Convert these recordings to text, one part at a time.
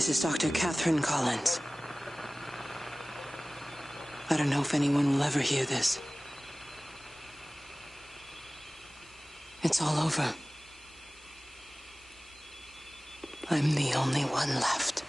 This is Dr. Catherine Collins. I don't know if anyone will ever hear this. It's all over. I'm the only one left.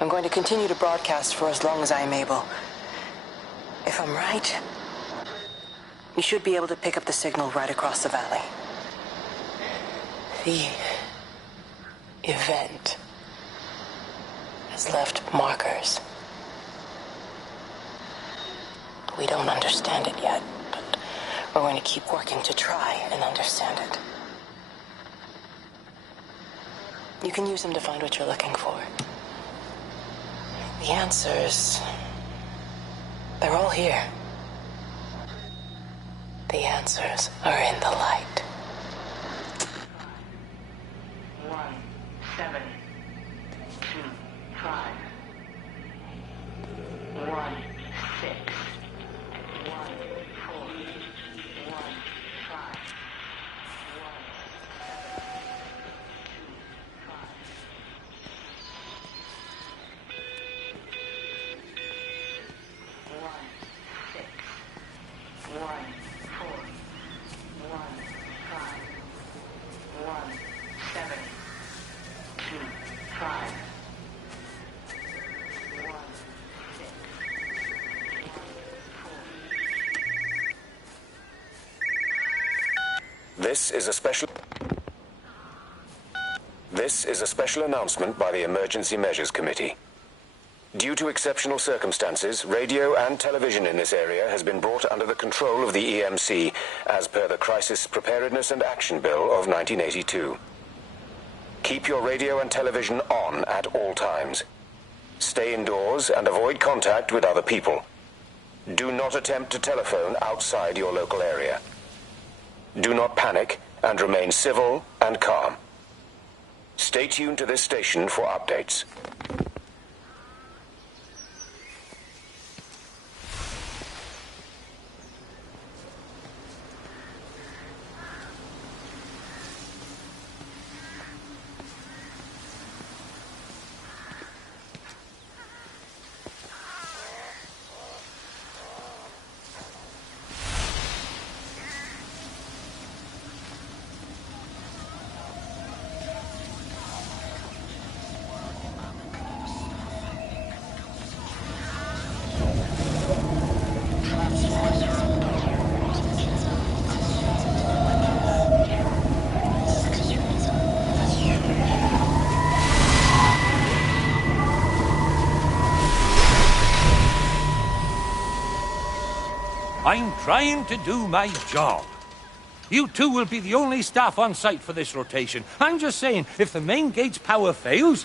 I'm going to continue to broadcast for as long as I am able. If I'm right, you should be able to pick up the signal right across the valley. The event has left markers. We don't understand it yet, but we're going to keep working to try and understand it. You can use them to find what you're looking for. The answers, they're all here. The answers are in the light. 1, 7, 2, 5. 1, 6. 1, 4. 1, 5. This is a special announcement by the Emergency Measures Committee. Due to exceptional circumstances, radio and television in this area has been brought under the control of the EMC as per the Crisis Preparedness and Action Bill of 1982. Keep your radio and television on at all times. Stay indoors and avoid contact with other people. Do not attempt to telephone outside your local area. Do not panic and remain civil and calm. Stay tuned to this station for updates. I'm trying to do my job. You two will be the only staff on site for this rotation. I'm just saying, if the main gate's power fails,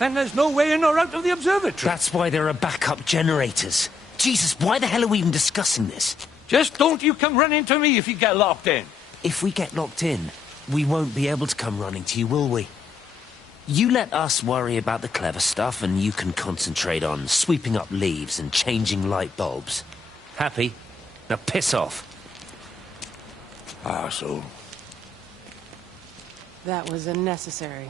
then there's no way in or out of the observatory. That's why there are backup generators. Jesus, why the hell are we even discussing this? Just don't you come running to me if you get locked in. If we get locked in, we won't be able to come running to you, will we? You let us worry about the clever stuff, and you can concentrate on sweeping up leaves and changing light bulbs. Happy? Now piss off. Arsehole. That was unnecessary.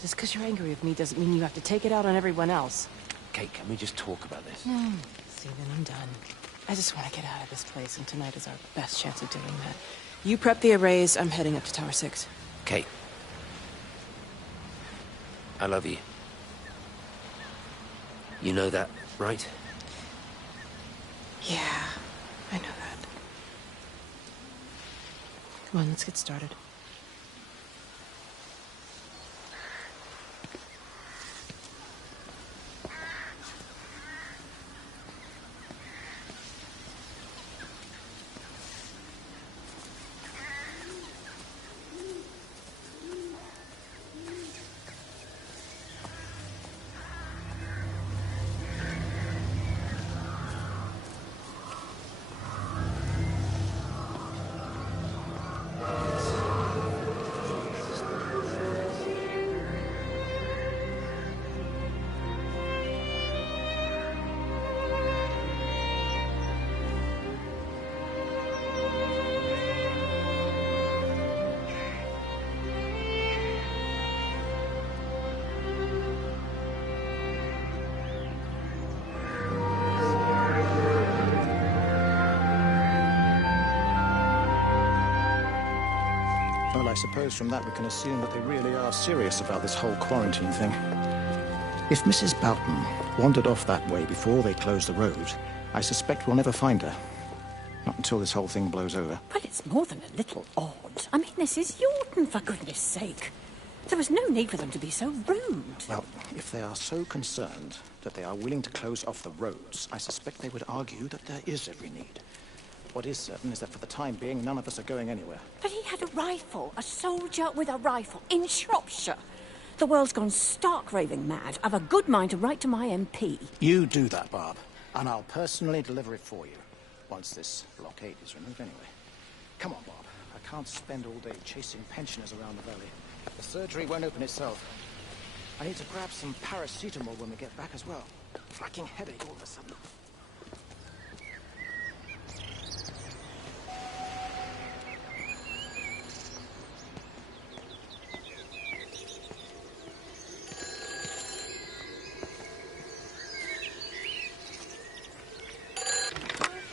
Just because you're angry with me doesn't mean you have to take it out on everyone else. Kate, can we just talk about this? Steven, I'm done. I just want to get out of this place, and tonight is our best chance of doing that. You prep the arrays, I'm heading up to Tower 6. Kate. I love you. You know that, right? Yeah, I know that. Come on, let's get started. Well, I suppose from that we can assume that they really are serious about this whole quarantine thing. If Mrs. Boughton wandered off that way before they closed the road, I suspect we'll never find her. Not until this whole thing blows over. Well, it's more than a little odd. I mean, this is Yorton, for goodness sake. There was no need for them to be so rude. Well, if they are so concerned that they are willing to close off the roads, I suspect they would argue that there is every need. What is certain is that for the time being, none of us are going anywhere. But he had a rifle, a soldier with a rifle, in Shropshire. The world's gone stark raving mad. I've a good mind to write to my MP. You do that, Barb, and I'll personally deliver it for you. Once this blockade is removed anyway. Come on, Bob. I can't spend all day chasing pensioners around the valley. The surgery won't open itself. I need to grab some paracetamol when we get back as well. Fucking headache all of a sudden.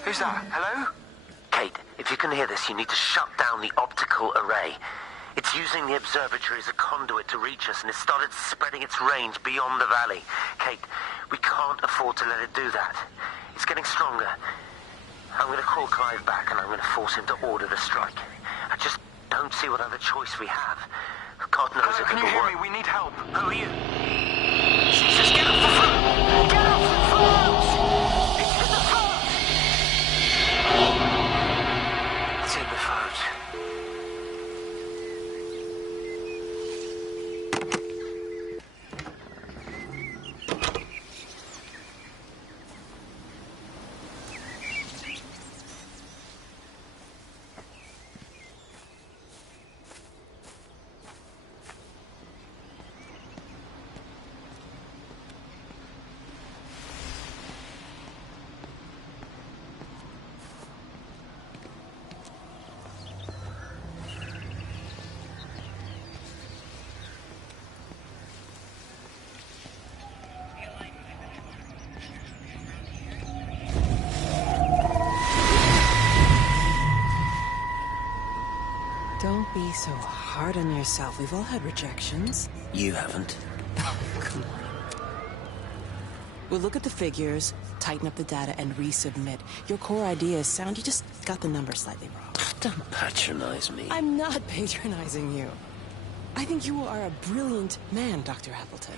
Who's that? Hello? Kate, if you can hear this, you need to shut down the optical array. It's using the observatory as a conduit to reach us, and it's started spreading its range beyond the valley. Kate, we can't afford to let it do that. It's getting stronger. I'm going to call Clive back, and I'm going to force him to order the strike. I just don't see what other choice we have. God knows Hello, if can it'll you hear work. me? We need help. Who are you? Jesus, get off the phone! Get off the phone! It's in the phone! It's in the phone. Don't be so hard on yourself. We've all had rejections. You haven't. Come on. We'll look at the figures, tighten up the data, and resubmit. Your core idea is sound, you just got the numbers slightly wrong. Don't patronize me. I'm not patronizing you. I think you are a brilliant man, Dr. Appleton.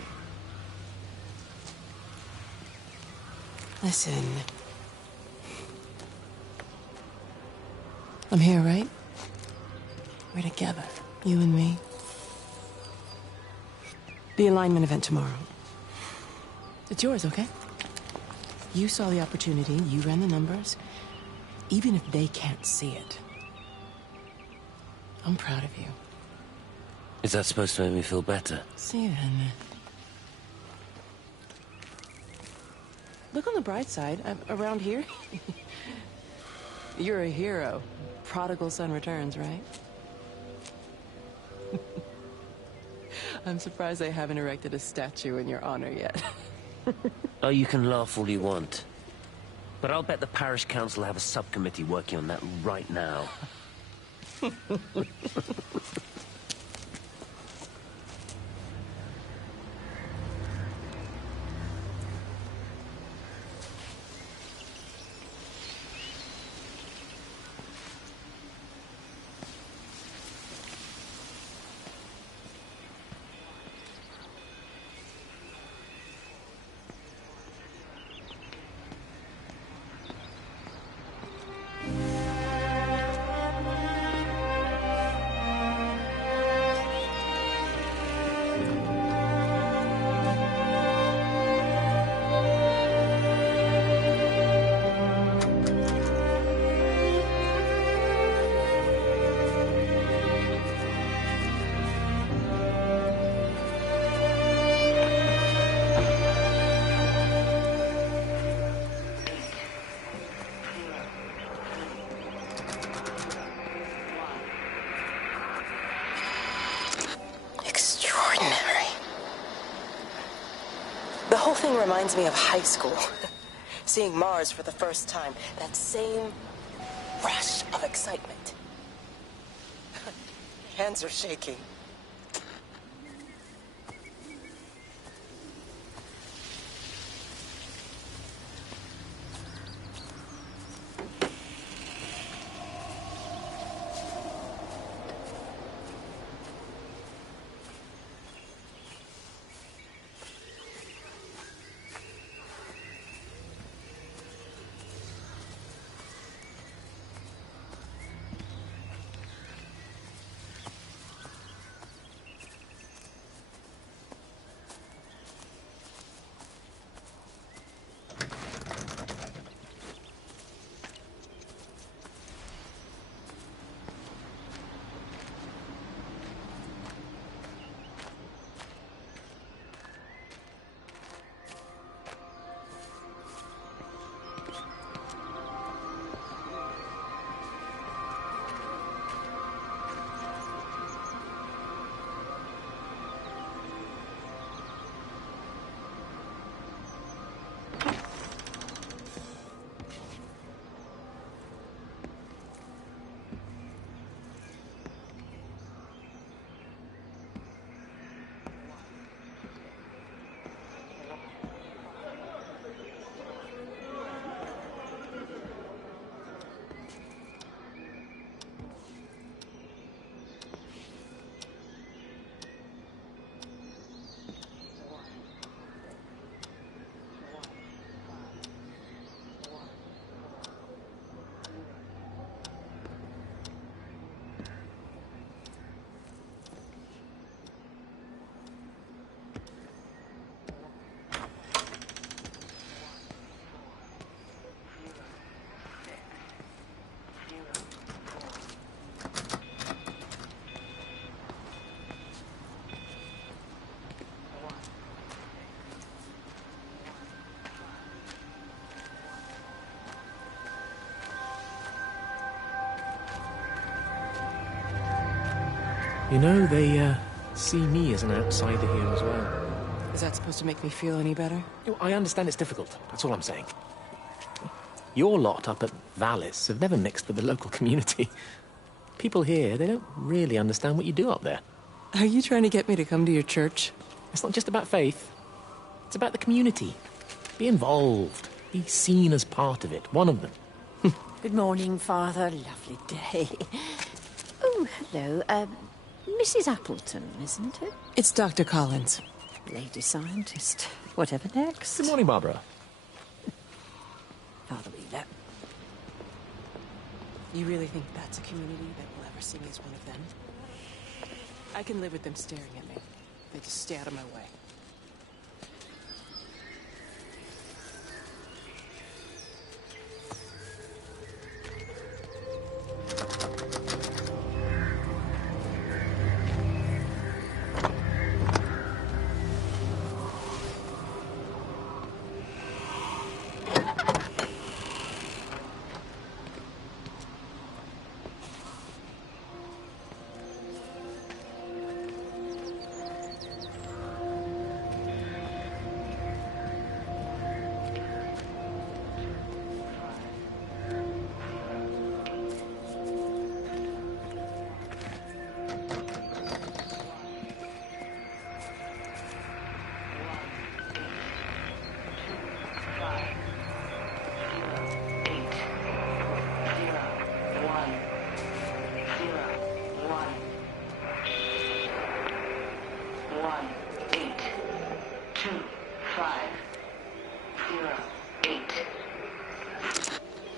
Listen. I'm here, right? We're together, you and me. The alignment event tomorrow. It's yours, okay? You saw the opportunity, you ran the numbers. Even if they can't see it, I'm proud of you. Is that supposed to make me feel better? Steven. Look on the bright side. Around here, you're a hero. Prodigal son returns, right? I'm surprised they haven't erected a statue in your honor yet. Oh, you can laugh all you want. But I'll bet the parish council have a subcommittee working on that right now. The whole thing reminds me of high school. Seeing Mars for the first time. That same rush of excitement. Hands are shaking. You know, they see me as an outsider here as well. Is that supposed to make me feel any better? I understand it's difficult. That's all I'm saying. Your lot up at Vallis have never mixed with the local community. People here, they don't really understand what you do up there. Are you trying to get me to come to your church? It's not just about faith. It's about the community. Be involved. Be seen as part of it. One of them. Good morning, Father. Lovely day. Oh, hello. Mrs. Appleton, isn't it? It's Dr. Collins. Lady scientist. Whatever next. Good morning, Barbara. Father Wheeler. You really think that's a community that will ever see me as one of them? I can live with them staring at me. They just stay out of my way.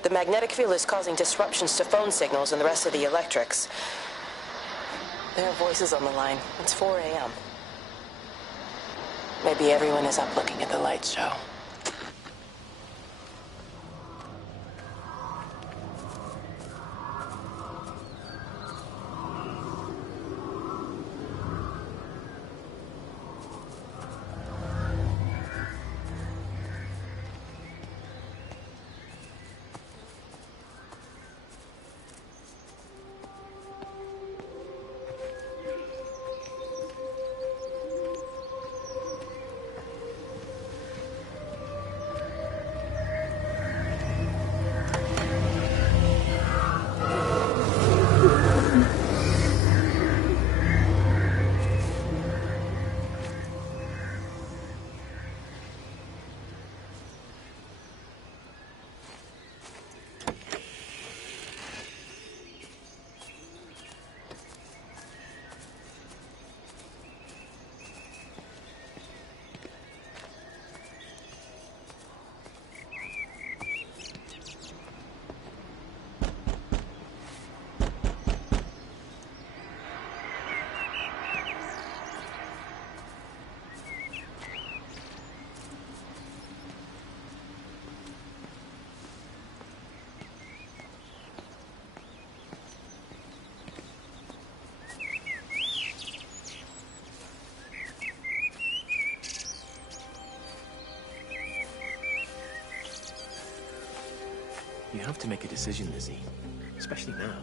The magnetic field is causing disruptions to phone signals and the rest of the electrics. There are voices on the line. It's 4 a.m. Maybe everyone is up looking at the light show. You have to make a decision, Lizzie. Especially now.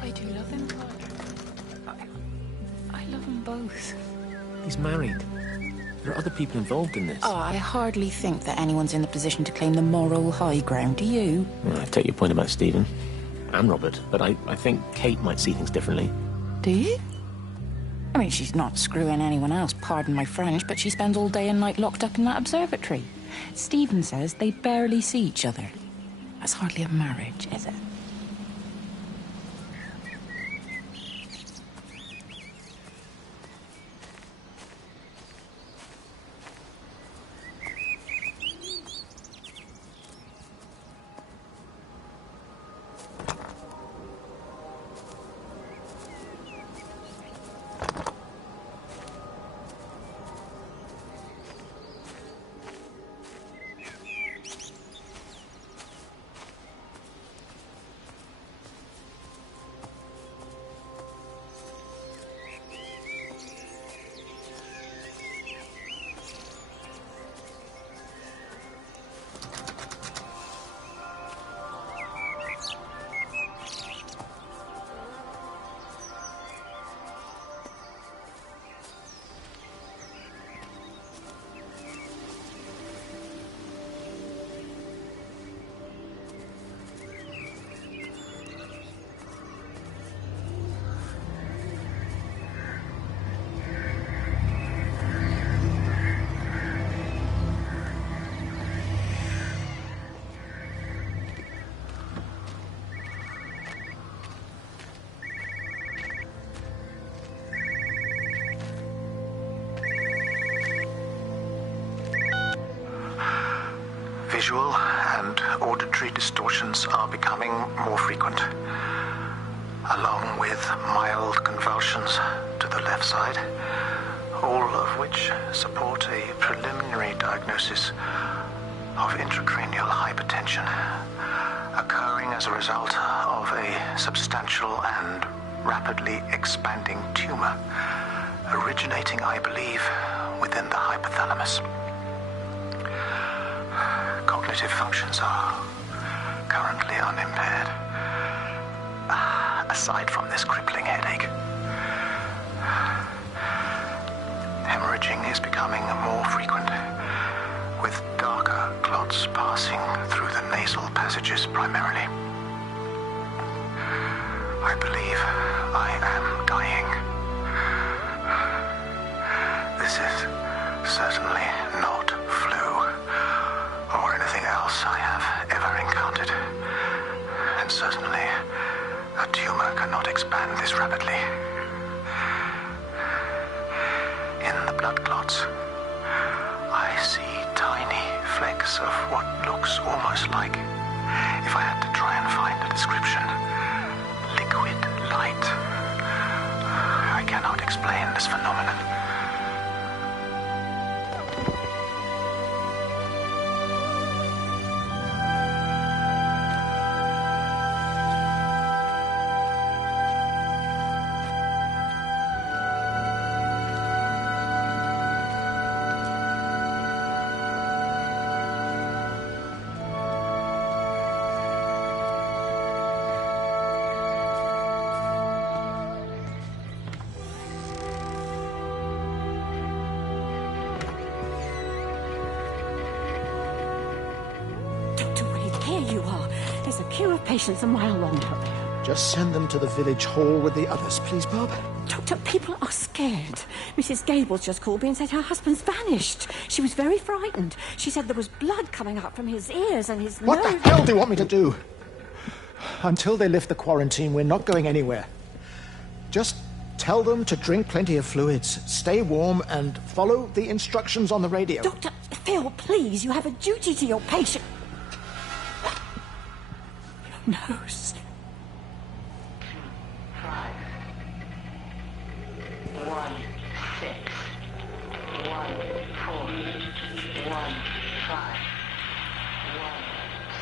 I do love him, Father. I love them both. He's married. There are other people involved in this. Oh, I hardly think that anyone's in the position to claim the moral high ground, do you? Well, I take your point about Stephen and Robert, but I think Kate might see things differently. Do you? I mean, she's not screwing anyone else, pardon my French, but she spends all day and night locked up in that observatory. Stephen says they barely see each other. That's hardly a marriage, is it? Visual and auditory distortions are becoming more frequent, along with mild convulsions to the left side, all of which support a preliminary diagnosis of intracranial hypertension, occurring as a result of a substantial and rapidly expanding tumor, originating, I believe, within the hypothalamus. Cognitive functions are currently unimpaired, aside from this crippling headache. Hemorrhaging is becoming more frequent, with darker clots passing through the nasal passages primarily. I believe I am dying. This is certainly not flu or anything else I have ever encountered. And certainly, a tumor cannot expand this rapidly. In the blood clots, I see tiny flecks surface of what looks almost like, if I had to try and find a description, liquid light. I cannot explain this phenomenon. There's a queue of patients a mile long out there. Just send them to the village hall with the others, please, Bob. Doctor, people are scared. Mrs. Gables just called me and said her husband's vanished. She was very frightened. She said there was blood coming out from his ears and his What nose. the hell do you want me to do? Until they lift the quarantine, we're not going anywhere. Just tell them to drink plenty of fluids, stay warm, and follow the instructions on the radio. Dr. Phil, please, you have a duty to your patient. Your nose. 5 1 6 1 4 1 5 1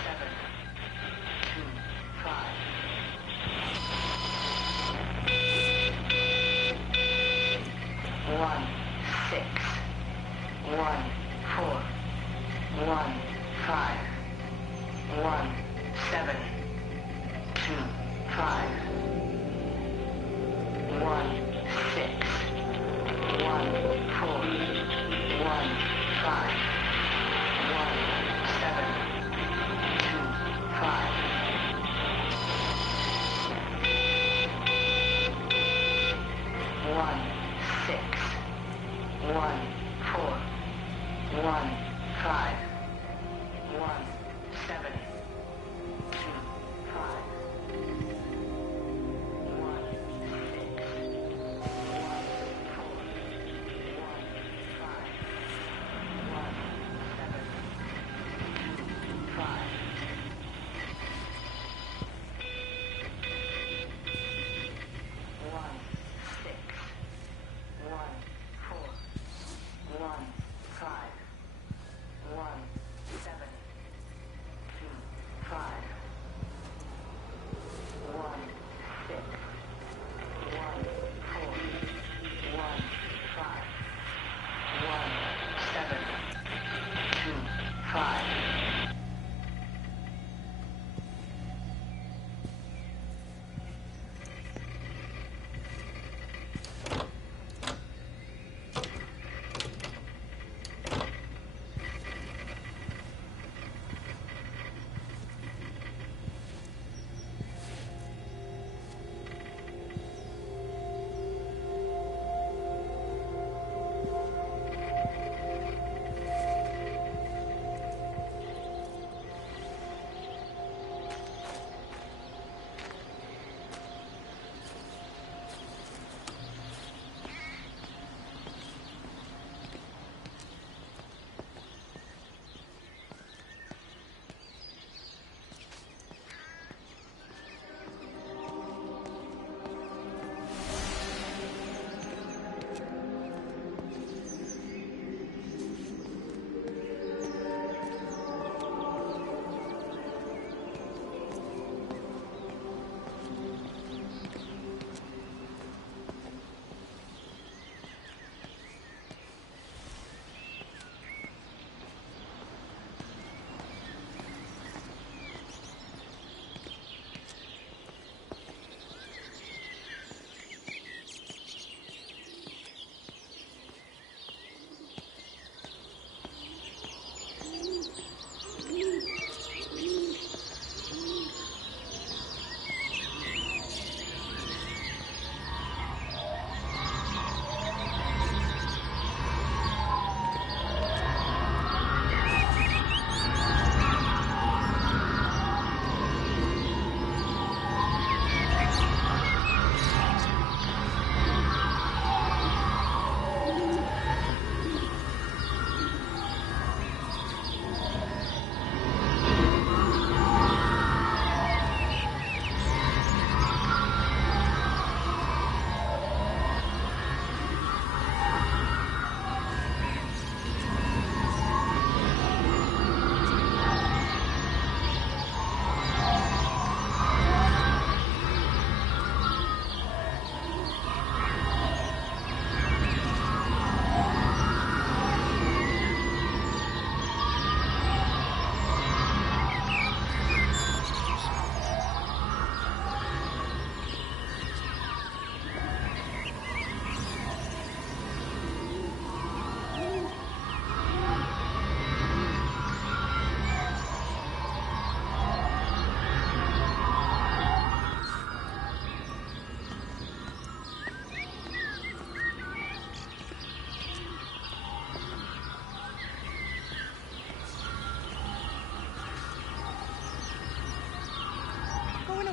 7 2 5 1 6 1 4 1 5 1 7 2 5 1 6 1 4 1 5 1 7 2 5 1 6 1 4 1 5 1 7 2 5 1 7 2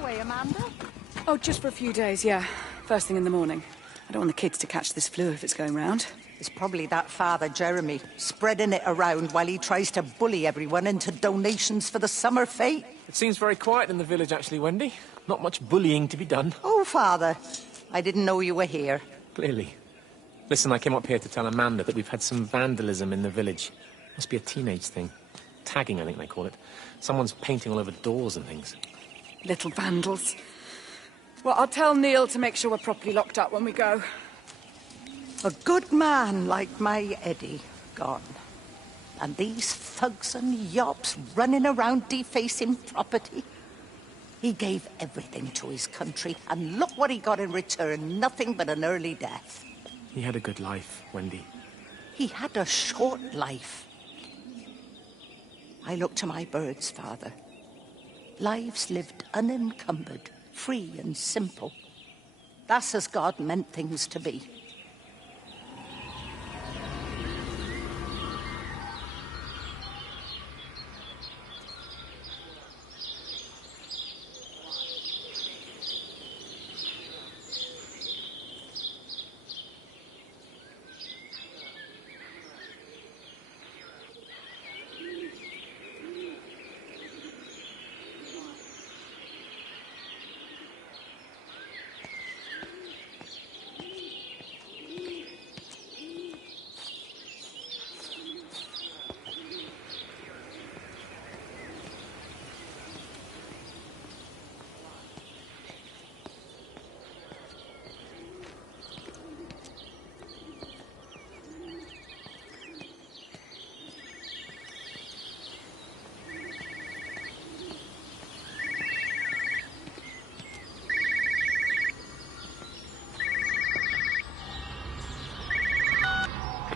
away, Amanda? Oh, just for a few days, yeah. First thing in the morning. I don't want the kids to catch this flu if it's going round. It's probably that father, Jeremy, spreading it around while he tries to bully everyone into donations for the summer fete. It seems very quiet in the village, actually, Wendy. Not much bullying to be done. Oh, Father, I didn't know you were here. Clearly. Listen, I came up here to tell Amanda that we've had some vandalism in the village. Must be a teenage thing. Tagging, I think they call it. Someone's painting all over doors and things. Little vandals. Well, I'll tell Neil to make sure we're properly locked up when we go. A good man like my Eddie gone. And these thugs and yops running around defacing property. He gave everything to his country, and look what he got in return. Nothing but an early death. He had a good life, Wendy. He had a short life. I look to my birds, Father. Lives lived unencumbered, free and simple. That's as God meant things to be.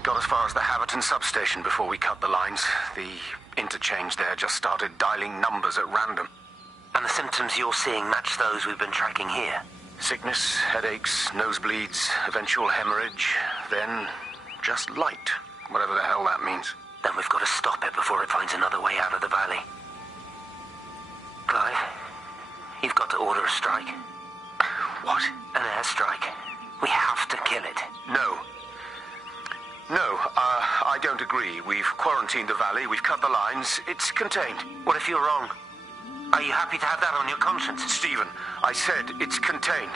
Got as far as the Haverton substation before we cut the lines. The interchange there just started dialing numbers at random. And the symptoms you're seeing match those we've been tracking here? Sickness, headaches, nosebleeds, eventual hemorrhage, then just light, whatever the hell that means. Then we've got to stop it before it finds another way out of the valley. Clive, you've got to order a strike. What? An airstrike. We have to kill it. No, I don't agree. We've quarantined the valley, we've cut the lines, it's contained. What if you're wrong? Are you happy to have that on your conscience? Stephen, I said it's contained.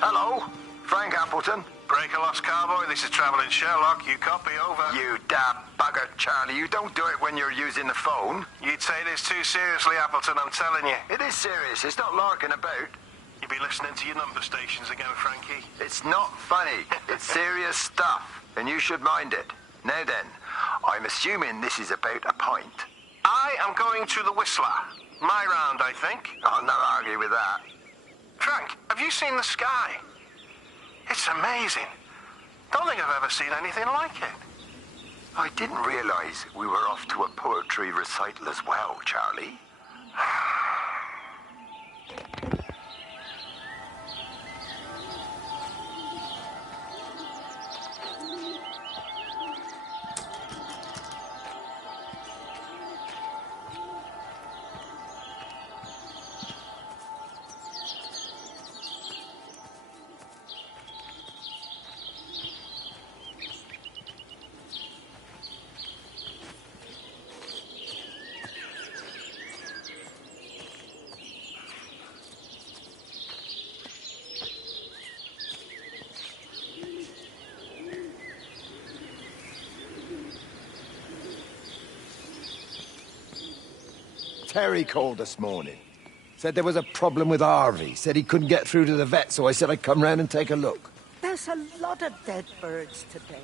Hello, Frank Appleton. Breaker lost cowboy, this is Travelling Sherlock. You copy, over. You damn bugger, Charlie. You don't do it when you're using the phone. You'd say this too seriously, Appleton, I'm telling you. It is serious. It's not larking about. You'll be listening to your number stations again, Frankie. It's not funny. It's serious stuff, and you should mind it. Now then, I'm assuming this is about a pint. I am going to the Whistler. My round, I think. I'll not argue with that. Frank, have you seen the sky? It's amazing. Don't think I've ever seen anything like it. I didn't realize we were off to a poetry recital as well, Charlie. Terry called this morning. Said there was a problem with Harvey. Said he couldn't get through to the vet, so I said I'd come round and take a look. There's a lot of dead birds today.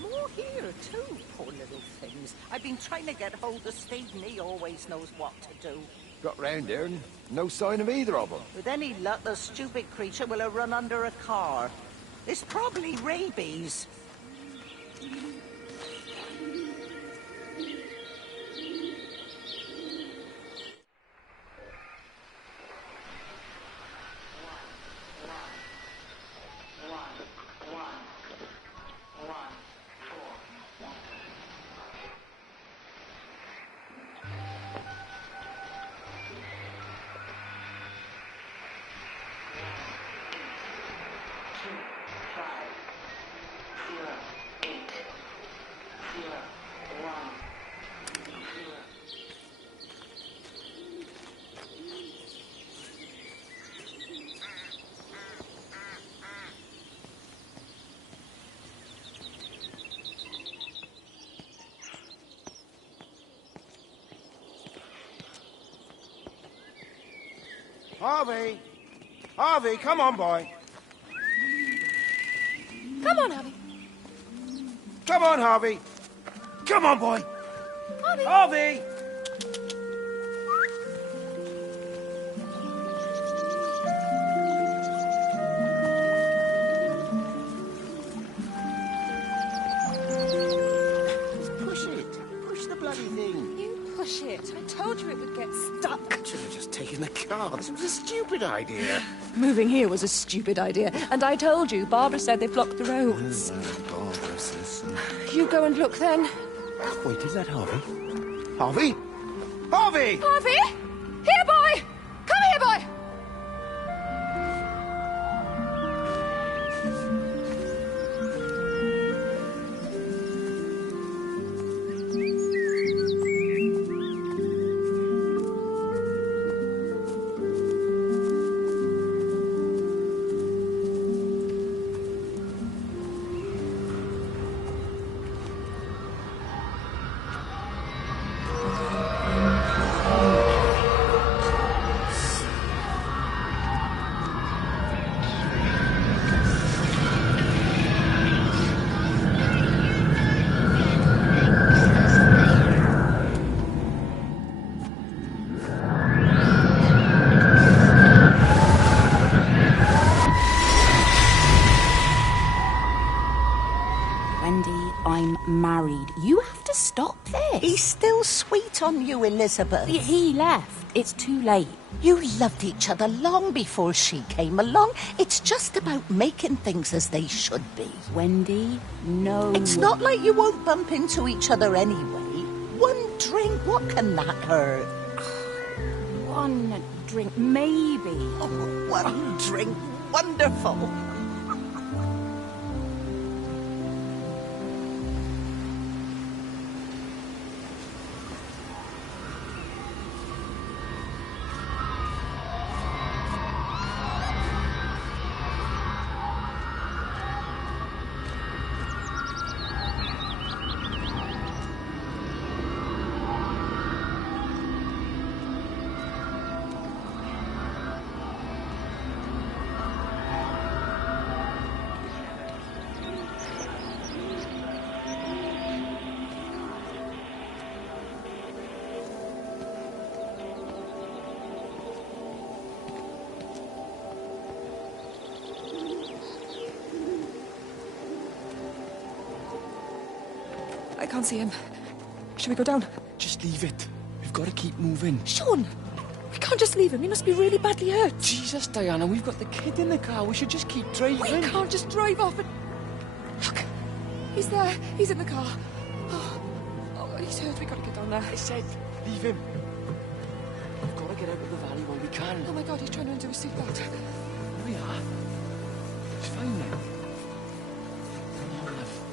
More here, too, poor little things. I've been trying to get hold of Steve, and he always knows what to do. Got round here and no sign of either of them. With any luck, the stupid creature will have run under a car. It's probably rabies. Harvey! Harvey, come on, boy. Come on, Harvey. Come on, Harvey. Come on, boy. Harvey! Harvey! Push it. Push the bloody thing. You push it. I told you it would get stuck. Should have just taken the car. This was a stupid idea. Moving here was a stupid idea. And I told you, Barbara said they've blocked the roads. Barbara says. You go and look then. Wait, is that Harvey? Harvey? Harvey! Harvey! Here, boy! Come here, boy! You have to stop this. He's still sweet on you, Elizabeth. He left. It's too late. You loved each other long before she came along. It's just about making things as they should be. Wendy, no. It's not like you won't bump into each other anyway. One drink, what can that hurt? One drink, maybe. Oh, one drink, wonderful. I can't see him. Should we go down? Just leave it. We've got to keep moving. Sean! We can't just leave him. He must be really badly hurt. Jesus, Diana, we've got the kid in the car. We should just keep driving. We can't just drive off and... Look! He's there. He's in the car. Oh, he's hurt. We've got to get down there. I said, leave him. We've got to get out of the valley while we can. Oh my God, he's trying to undo his seatbelt. Here we are. It's fine now. Come on, love.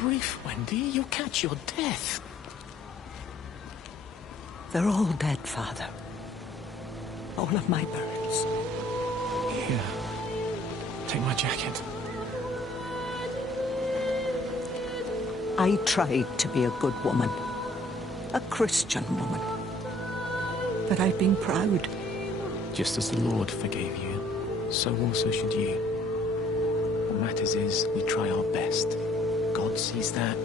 grief, Wendy. You'll catch your death. They're all dead, Father. All of my birds. Here. Take my jacket. I tried to be a good woman. A Christian woman. But I've been proud. Just as the Lord forgave you, so also should you. What matters is we try our best. God sees that.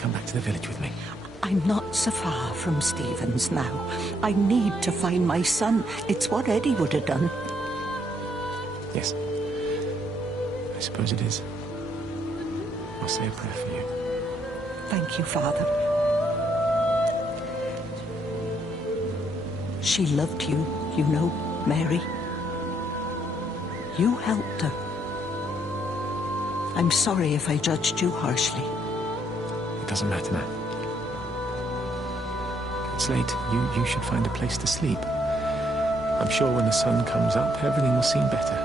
Come back to the village with me. I'm not so far from Stephen's now. I need to find my son. It's what Eddie would have done. Yes. I suppose it is. I'll say a prayer for you. Thank you, Father. She loved you, you know, Mary. You helped her. I'm sorry if I judged you harshly. It doesn't matter now. It's late. You should find a place to sleep. I'm sure when the sun comes up, everything will seem better.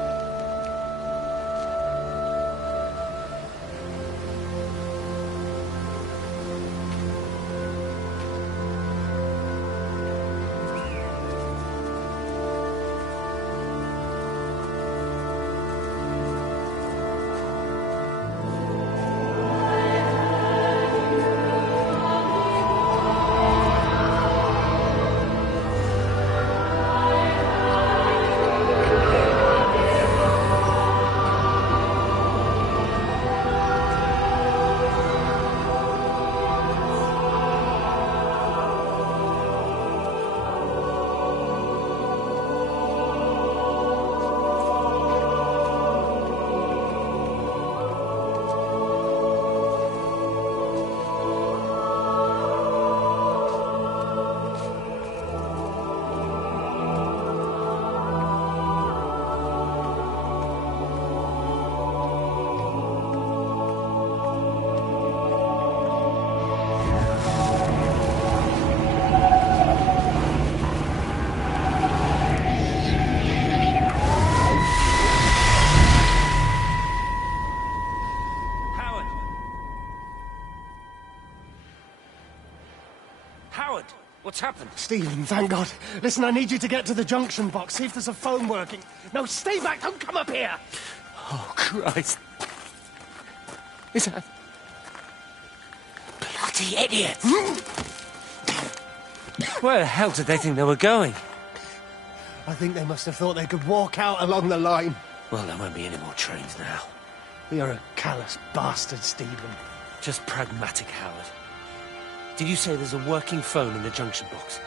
What's happened? Stephen, thank God. Listen, I need you to get to the junction box, see if there's a phone working. No, stay back, don't come up here! Oh, Christ. Is that... Bloody idiots! Where the hell did they think they were going? I think they must have thought they could walk out along the line. Well, there won't be any more trains now. You're a callous bastard, Stephen. Just pragmatic, Howard. Did you say there's a working phone in the junction box?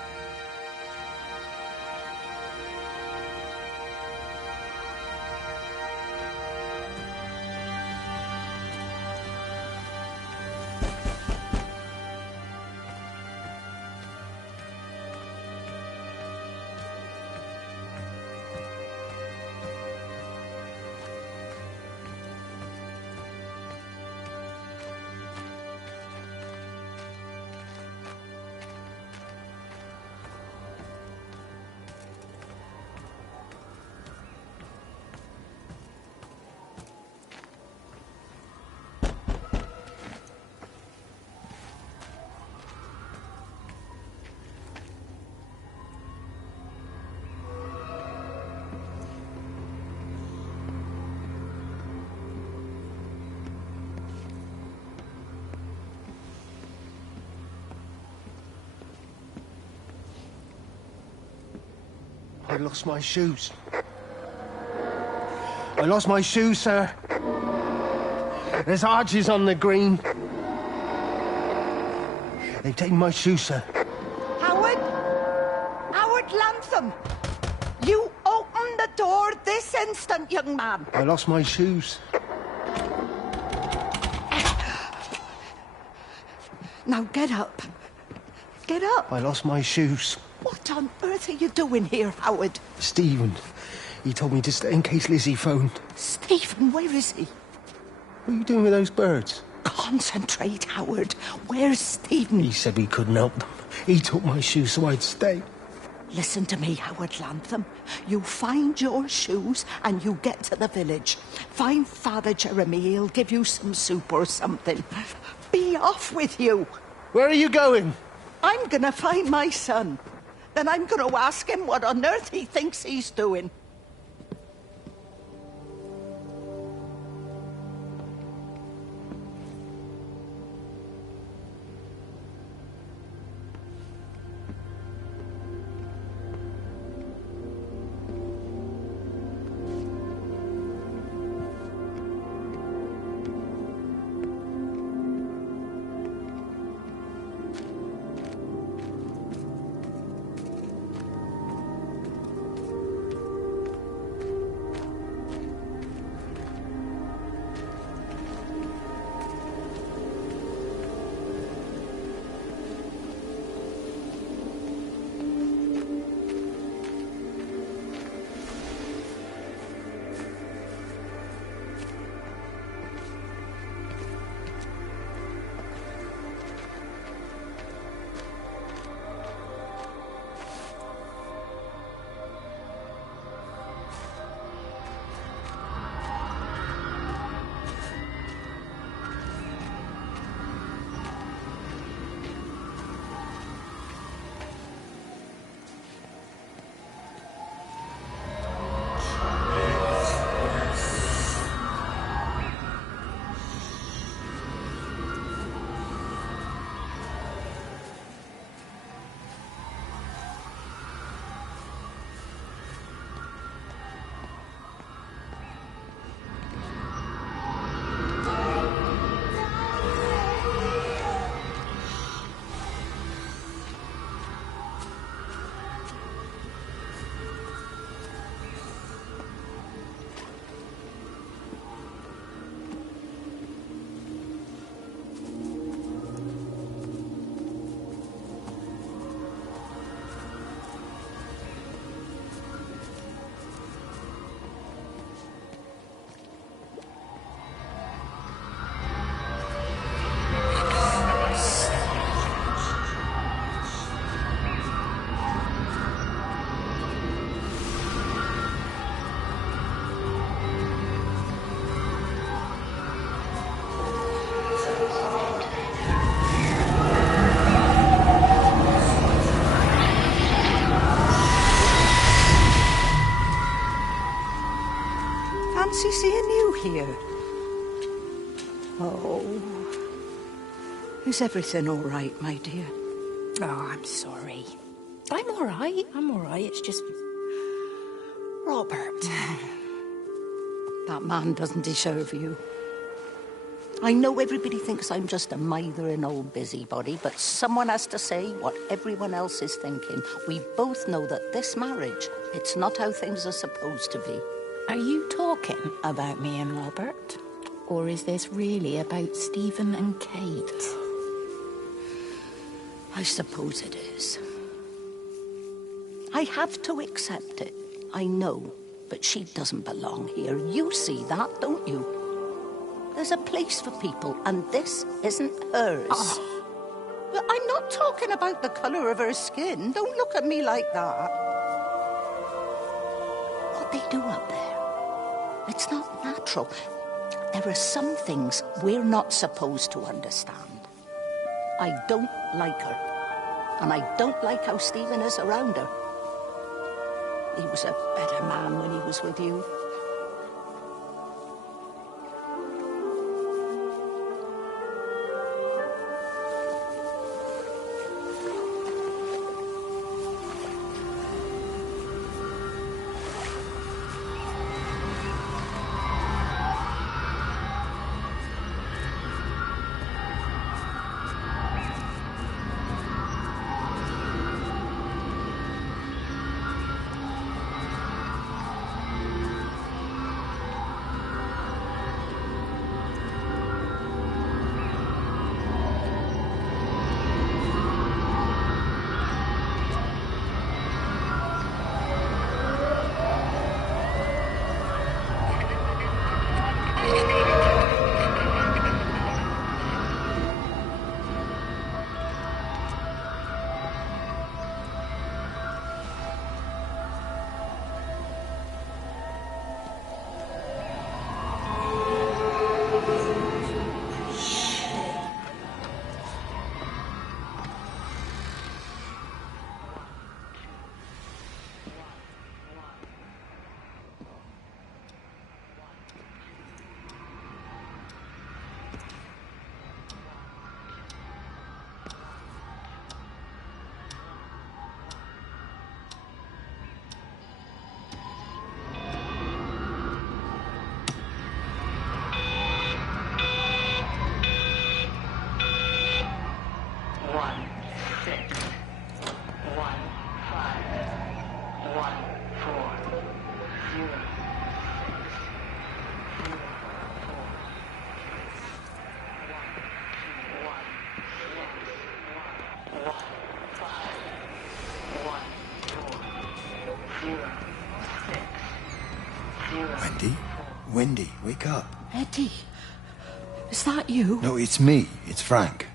I lost my shoes. I lost my shoes, sir. There's arches on the green. They've taken my shoes, sir. Howard? Howard Lantham! You open the door this instant, young man. I lost my shoes. Now get up. Get up. I lost my shoes. What on earth are you doing here, Howard? Stephen. He told me to stay in case Lizzie phoned. Stephen, where is he? What are you doing with those birds? Concentrate, Howard. Where's Stephen? He said we couldn't help them. He took my shoes so I'd stay. Listen to me, Howard Lantham. You find your shoes and you get to the village. Find Father Jeremy, he'll give you some soup or something. Be off with you. Where are you going? I'm gonna find my son. Then I'm gonna ask him what on earth he thinks he's doing. Fancy seeing you here. Oh. Is everything all right, my dear? Oh, I'm sorry. I'm all right. It's just... Robert. That man doesn't deserve you. I know everybody thinks I'm just a mithering old busybody, but someone has to say what everyone else is thinking. We both know that this marriage, it's not how things are supposed to be. Are you talking about me and Robert? Or is this really about Stephen and Kate? I suppose it is. I have to accept it. I know, but she doesn't belong here. You see that, don't you? There's a place for people, and this isn't hers. Oh. But I'm not talking about the colour of her skin. Don't look at me like that. What they do up there, it's not natural. There are some things we're not supposed to understand. I don't like her, and I don't like how Stephen is around her. He was a better man when he was with you. Wendy? Wendy, wake up. Eddie, is that you? No, it's me. It's Frank.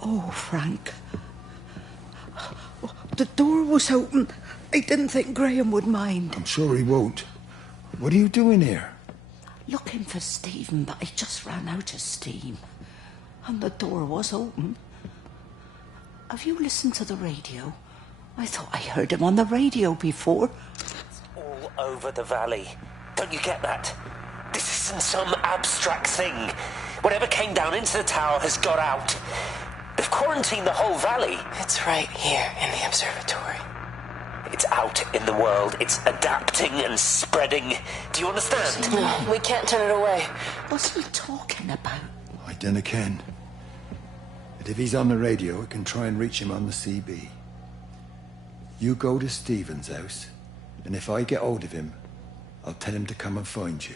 Oh, Frank. The door was open. I didn't think Graham would mind. I'm sure he won't. What are you doing here? Looking for Stephen, but he just ran out of steam. And the door was open. Have you listened to the radio? I thought I heard him on the radio before. It's all over the valley. Don't you get that? This isn't some abstract thing. Whatever came down into the tower has got out. They've quarantined the whole valley. It's right here in the observatory. It's out in the world. It's adapting and spreading. Do you understand? No, we can't turn it away. What's he talking about? I dunno ken. But if he's on the radio, I can try and reach him on the CB. You go to Stephen's house, and if I get hold of him, I'll tell him to come and find you.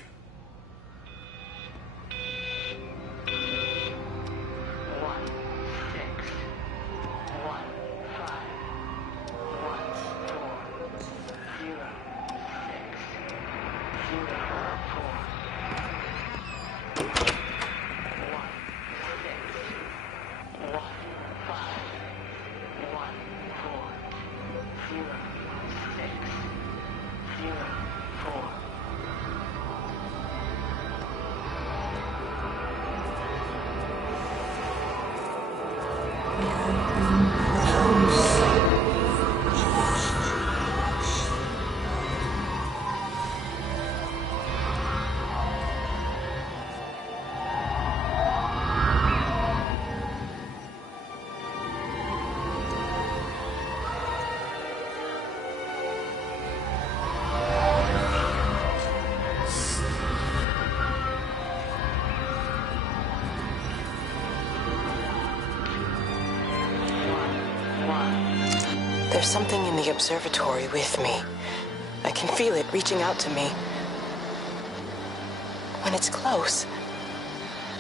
There's something in the observatory with me. I can feel it reaching out to me. When it's close,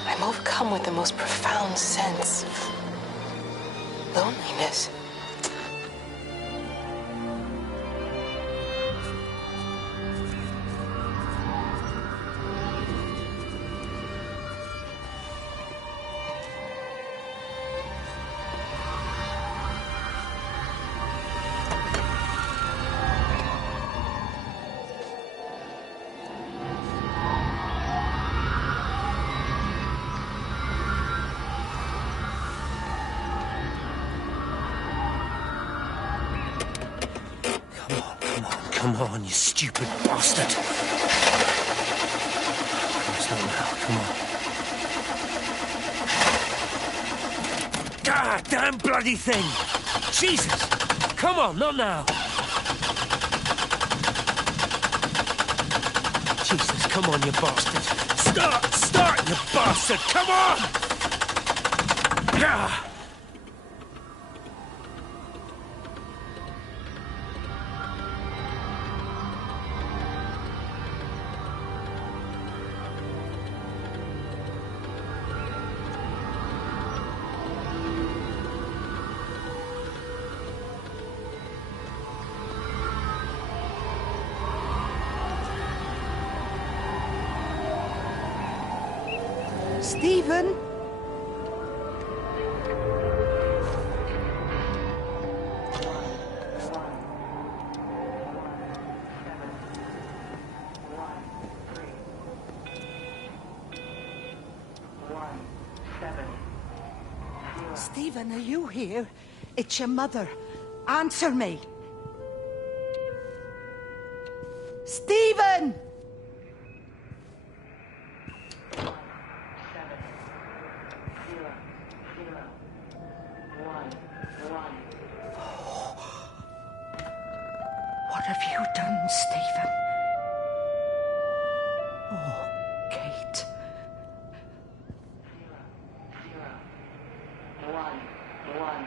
I'm overcome with the most profound sense of loneliness. Come on, you stupid bastard. It's not now, come on. God damn bloody thing! Jesus! Come on, not now! Jesus, come on, you bastard! Start, you bastard! Come on! Ah! Stephen? Stephen, are you here? It's your mother. Answer me. Stephen! What have you done, Stephen? Oh, Kate. 1, 1,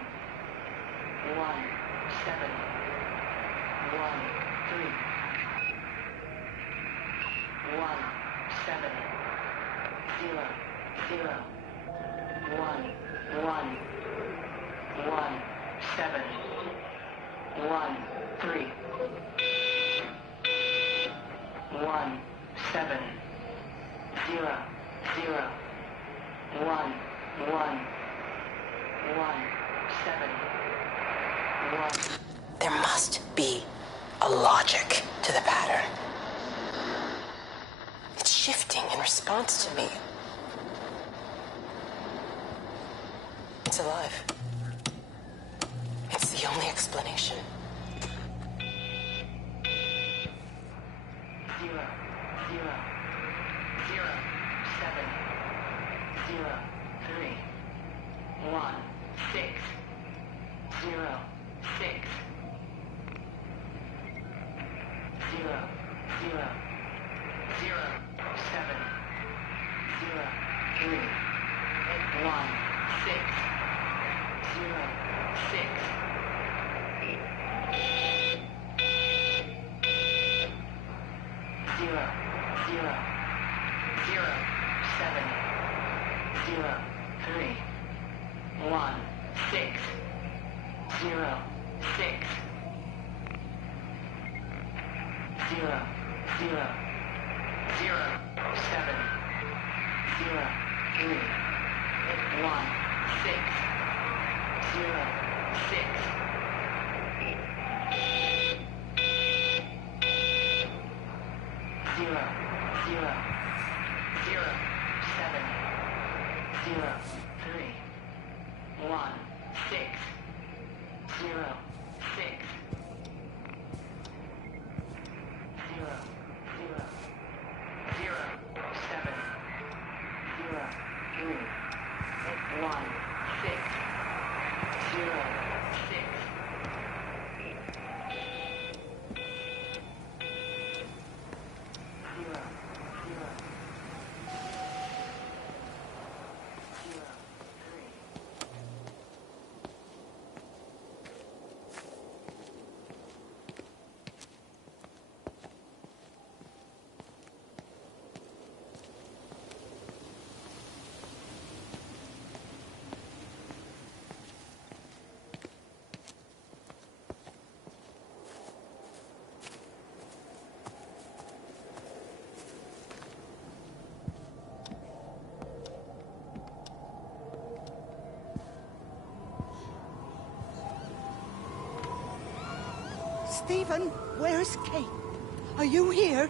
1, 7, 1, 3, 1, 7, 0, 0, 1, 1, 1, 7, 1, 3, 1, 7 0 0 1 1 1 7 1. There must be a logic to the pattern. It's shifting in response to me. It's alive. It's the only explanation. 0 0 0 7 0 3 1 6 0 6 0 0 0 7 0 3 1 6 0 6 0 0 0 7 0 3 1 6 0 6 0 0 0 7 0 3 1 6 0 6 0 0 0 7 0 3 1 6 0 6 0 0 0 7 0 3 1 6 0 6 Stephen, where's Kate? Are you here?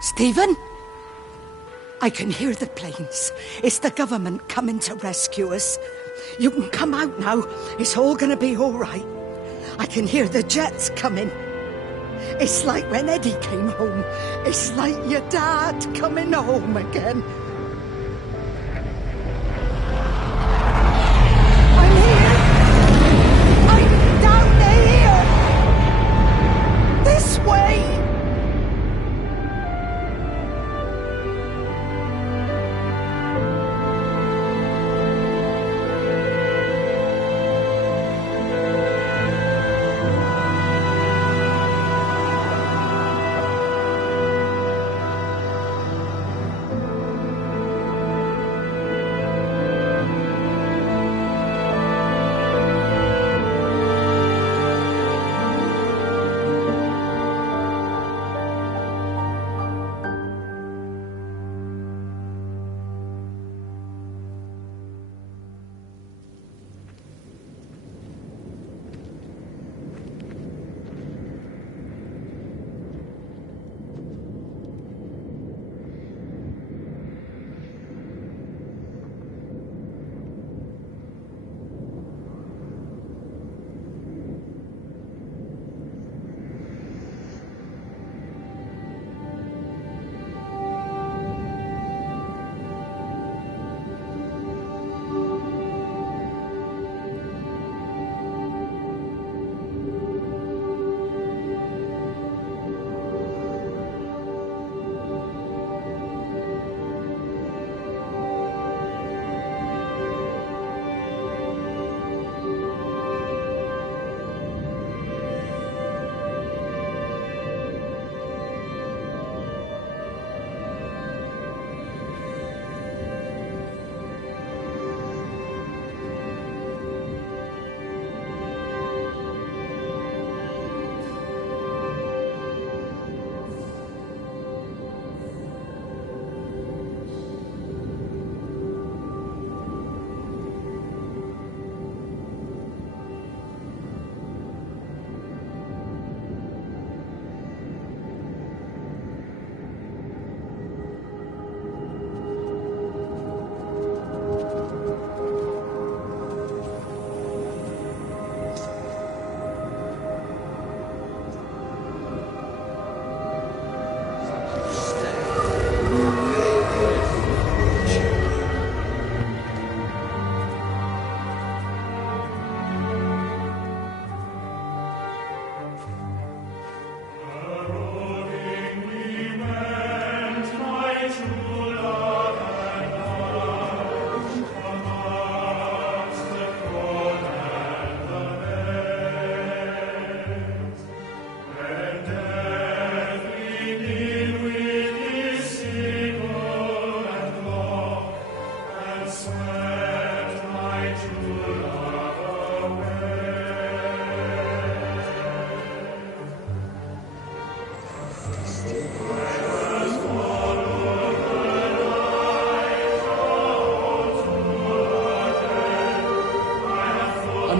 Stephen? I can hear the planes. It's the government coming to rescue us. You can come out now. It's all gonna be all right. I can hear the jets coming. It's like when Eddie came home. It's like your dad coming home again. I'm here. I'm down here. This way.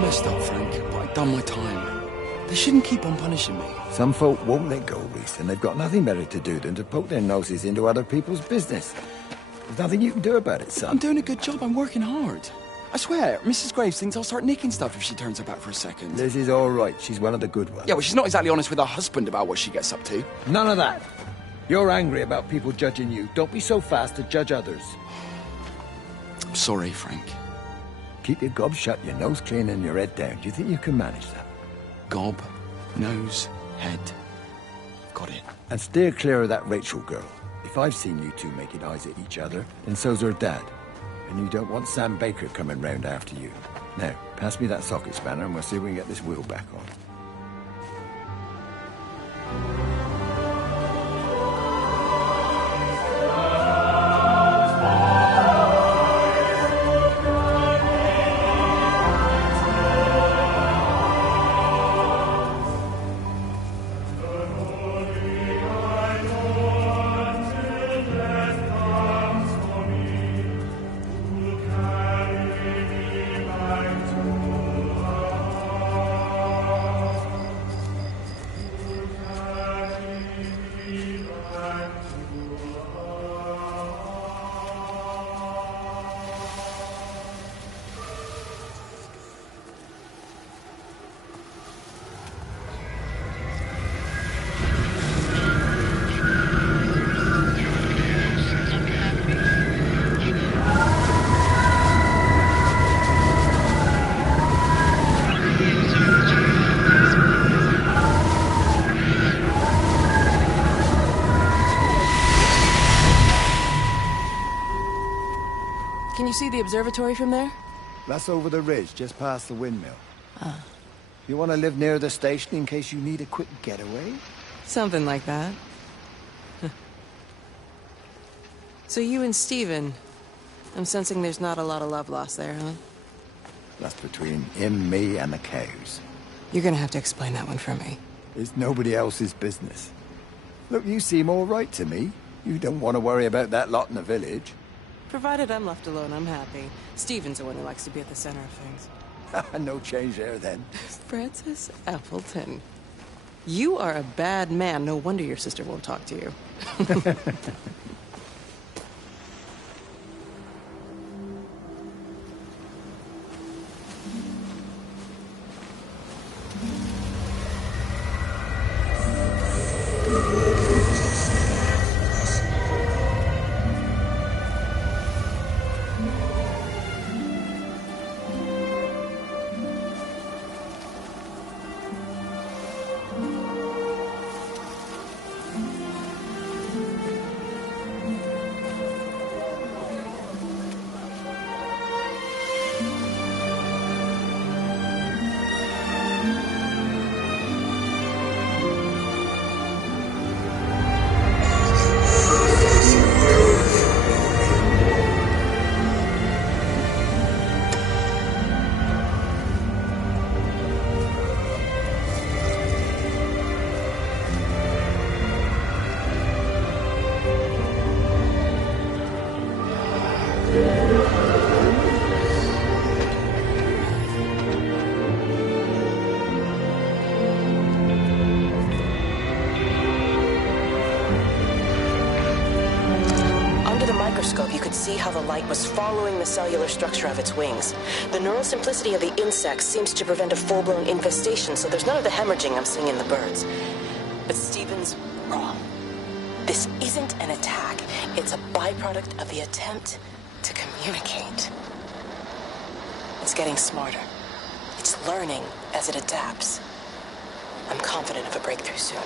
messed up, Frank, but I've done my time. They shouldn't keep on punishing me. Some folk won't let go, Reese, and they've got nothing better to do than to poke their noses into other people's business. There's nothing you can do about it, son. I'm doing a good job. I'm working hard. I swear, Mrs. Graves thinks I'll start nicking stuff if she turns her back for a second. Liz is all right. She's one of the good ones. Yeah, well, she's not exactly honest with her husband about what she gets up to. None of that. You're angry about people judging you. Don't be so fast to judge others. I'm sorry, Frank. Keep your gob shut, your nose clean, and your head down. Do you think you can manage that? Gob, nose, head. Got it. And steer clear of that Rachel girl. If I've seen you two making eyes at each other, then so's her dad. And you don't want Sam Baker coming round after you. Now, pass me that socket spanner and we'll see if we can get this wheel back on. Can you see the observatory from there? That's over the ridge, just past the windmill. Ah. You want to live near the station in case you need a quick getaway? Something like that. So you and Stephen, I'm sensing there's not a lot of love lost there, huh? That's between him, me, and the cows. You're gonna have to explain that one for me. It's nobody else's business. Look, you seem all right to me. You don't want to worry about that lot in the village. Provided I'm left alone, I'm happy. Stephen's the one who likes to be at the center of things. No change there, then. Francis Appleton. You are a bad man. No wonder your sister won't talk to you. You could see how the light was following the cellular structure of its wings. The neural simplicity of the insects seems to prevent a full-blown infestation, so there's none of the hemorrhaging I'm seeing in the birds. But Stephen's wrong. This isn't an attack. It's a byproduct of the attempt to communicate. It's getting smarter. It's learning as it adapts. I'm confident of a breakthrough soon.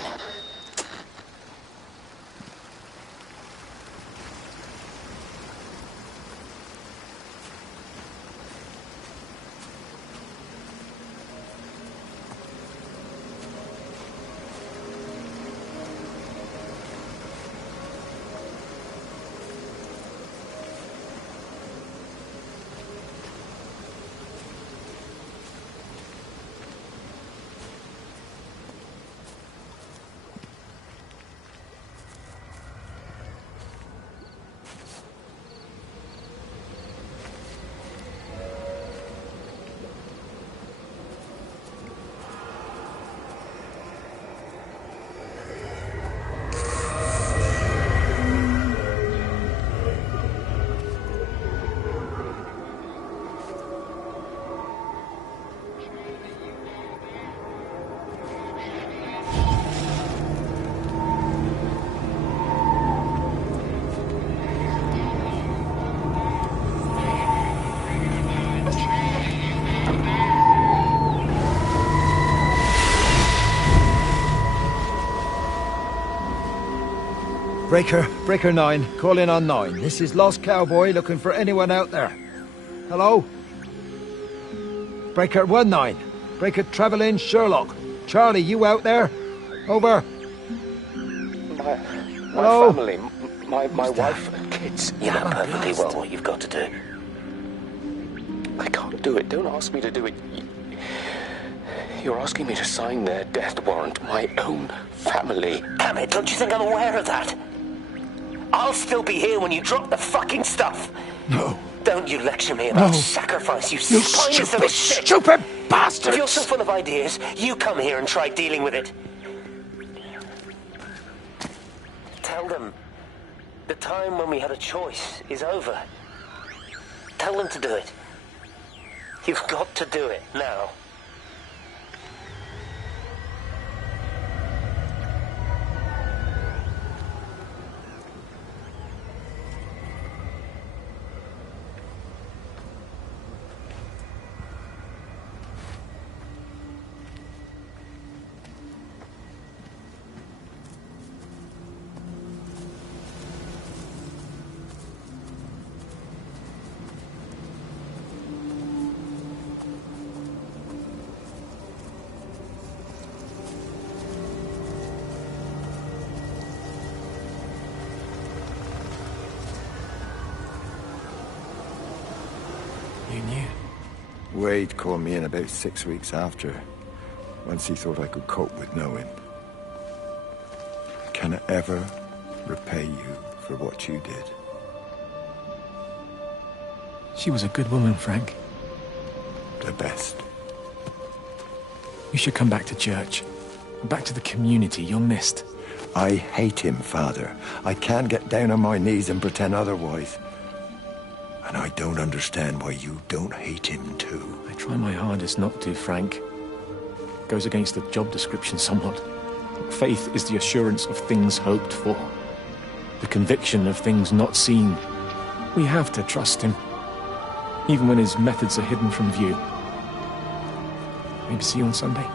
Breaker 9, call in on 9. This is Lost Cowboy looking for anyone out there. Hello? Breaker 19. Breaker Travelin' Sherlock. Charlie, you out there? Over. My Hello? family, my wife and kids. You know perfectly well what you've got to do. I can't do it. Don't ask me to do it. You're asking me to sign their death warrant. My own family. Damn it, don't you think I'm aware of that? I'll still be here when you drop the fucking stuff. No. Don't you lecture me about No. sacrifice, you You spineless little shit. stupid bastards! If you're so full of ideas, you come here and try dealing with it. Tell them the time when we had a choice is over. Tell them to do it. You've got to do it now. You knew? Wade called me in about 6 weeks after, once he thought I could cope with knowing. Can I ever repay you for what you did? She was a good woman, Frank. The best. You should come back to church. Back to the community. You're missed. I hate him, Father. I can't get down on my knees and pretend otherwise. And I don't understand why you don't hate him too. I try my hardest not to, Frank. Goes against the job description somewhat. Faith is the assurance of things hoped for. The conviction of things not seen. We have to trust him. Even when his methods are hidden from view. Maybe see you on Sunday?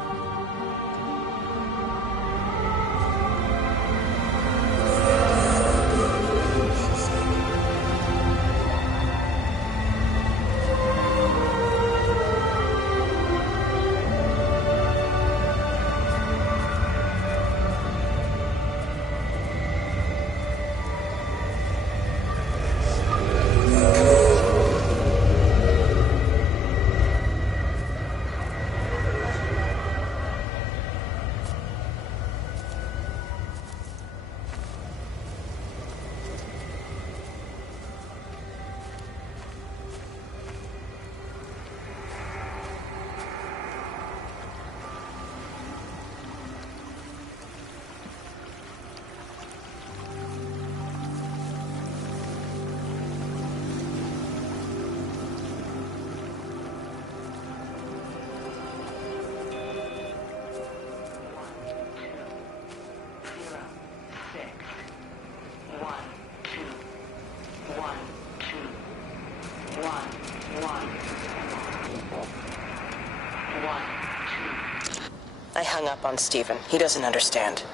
I hung up on Stephen. He doesn't understand.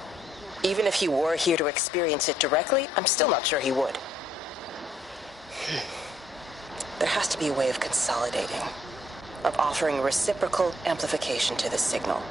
Even if he were here to experience it directly, I'm still not sure he would. There has to be a way of consolidating, of offering reciprocal amplification to this signal.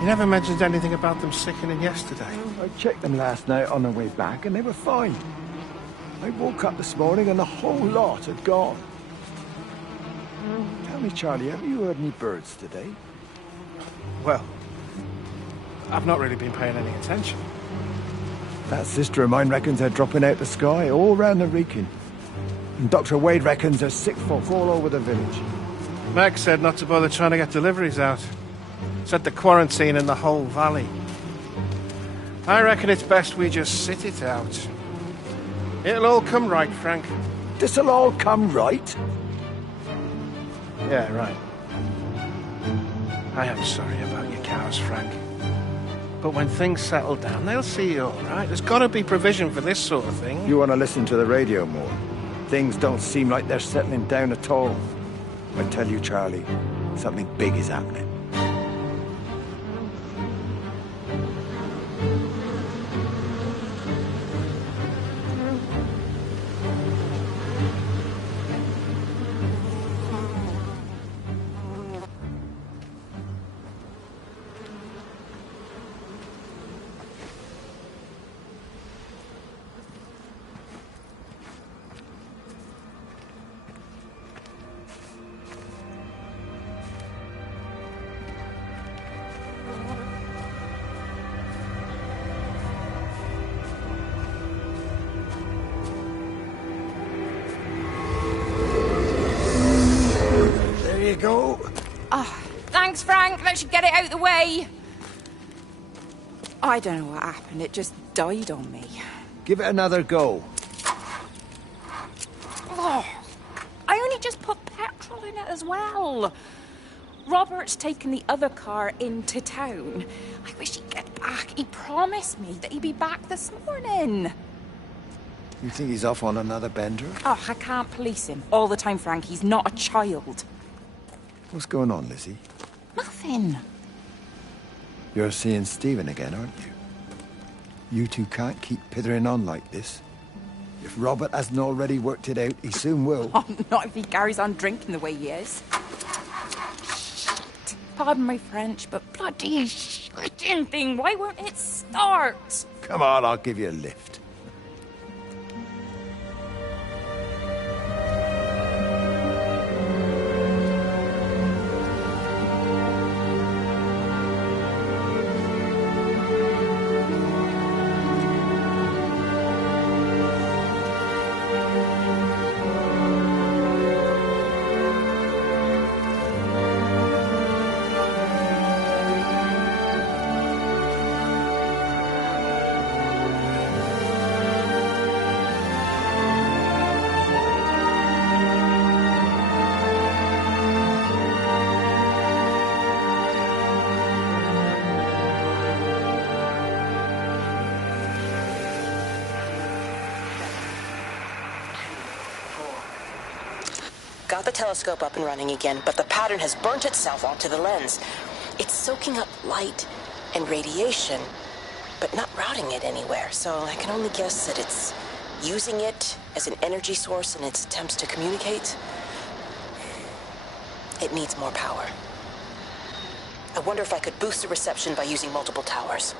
You never mentioned anything about them sickening yesterday. I checked them last night on the way back, and they were fine. I woke up this morning and the whole lot had gone. Tell me, Charlie, have you heard any birds today? Well, I've not really been paying any attention. That sister of mine reckons they're dropping out the sky all round the Wrekin. And Dr. Wade reckons there's sick folk all over the village. Meg said not to bother trying to get deliveries out. Said the quarantine in the whole valley. I reckon it's best we just sit it out. It'll all come right, Frank. This'll all come right? Yeah, right. I am sorry about your cows, Frank. But when things settle down, they'll see you all right. There's got to be provision for this sort of thing. You want to listen to the radio more? Things don't seem like they're settling down at all. I tell you, Charlie, something big is happening. Go. Oh, thanks, Frank. Let's get it out of the way. I don't know what happened. It just died on me. Give it another go. Oh, I only just put petrol in it as well. Robert's taken the other car into town. I wish he'd get back. He promised me that he'd be back this morning. You think he's off on another bender? Oh, I can't police him all the time, Frank. He's not a child. What's going on, Lizzie? Nothing. You're seeing Stephen again, aren't you? You two can't keep pithering on like this. If Robert hasn't already worked it out, he soon will. Oh, not if he carries on drinking the way he is. Shit. Pardon my French, but bloody shitting thing, why won't it start? Come on, I'll give you a lift. Got the telescope up and running again, but the pattern has burnt itself onto the lens. It's soaking up light and radiation, but not routing it anywhere, so I can only guess that it's using it as an energy source in its attempts to communicate. It needs more power. I wonder if I could boost the reception by using multiple towers.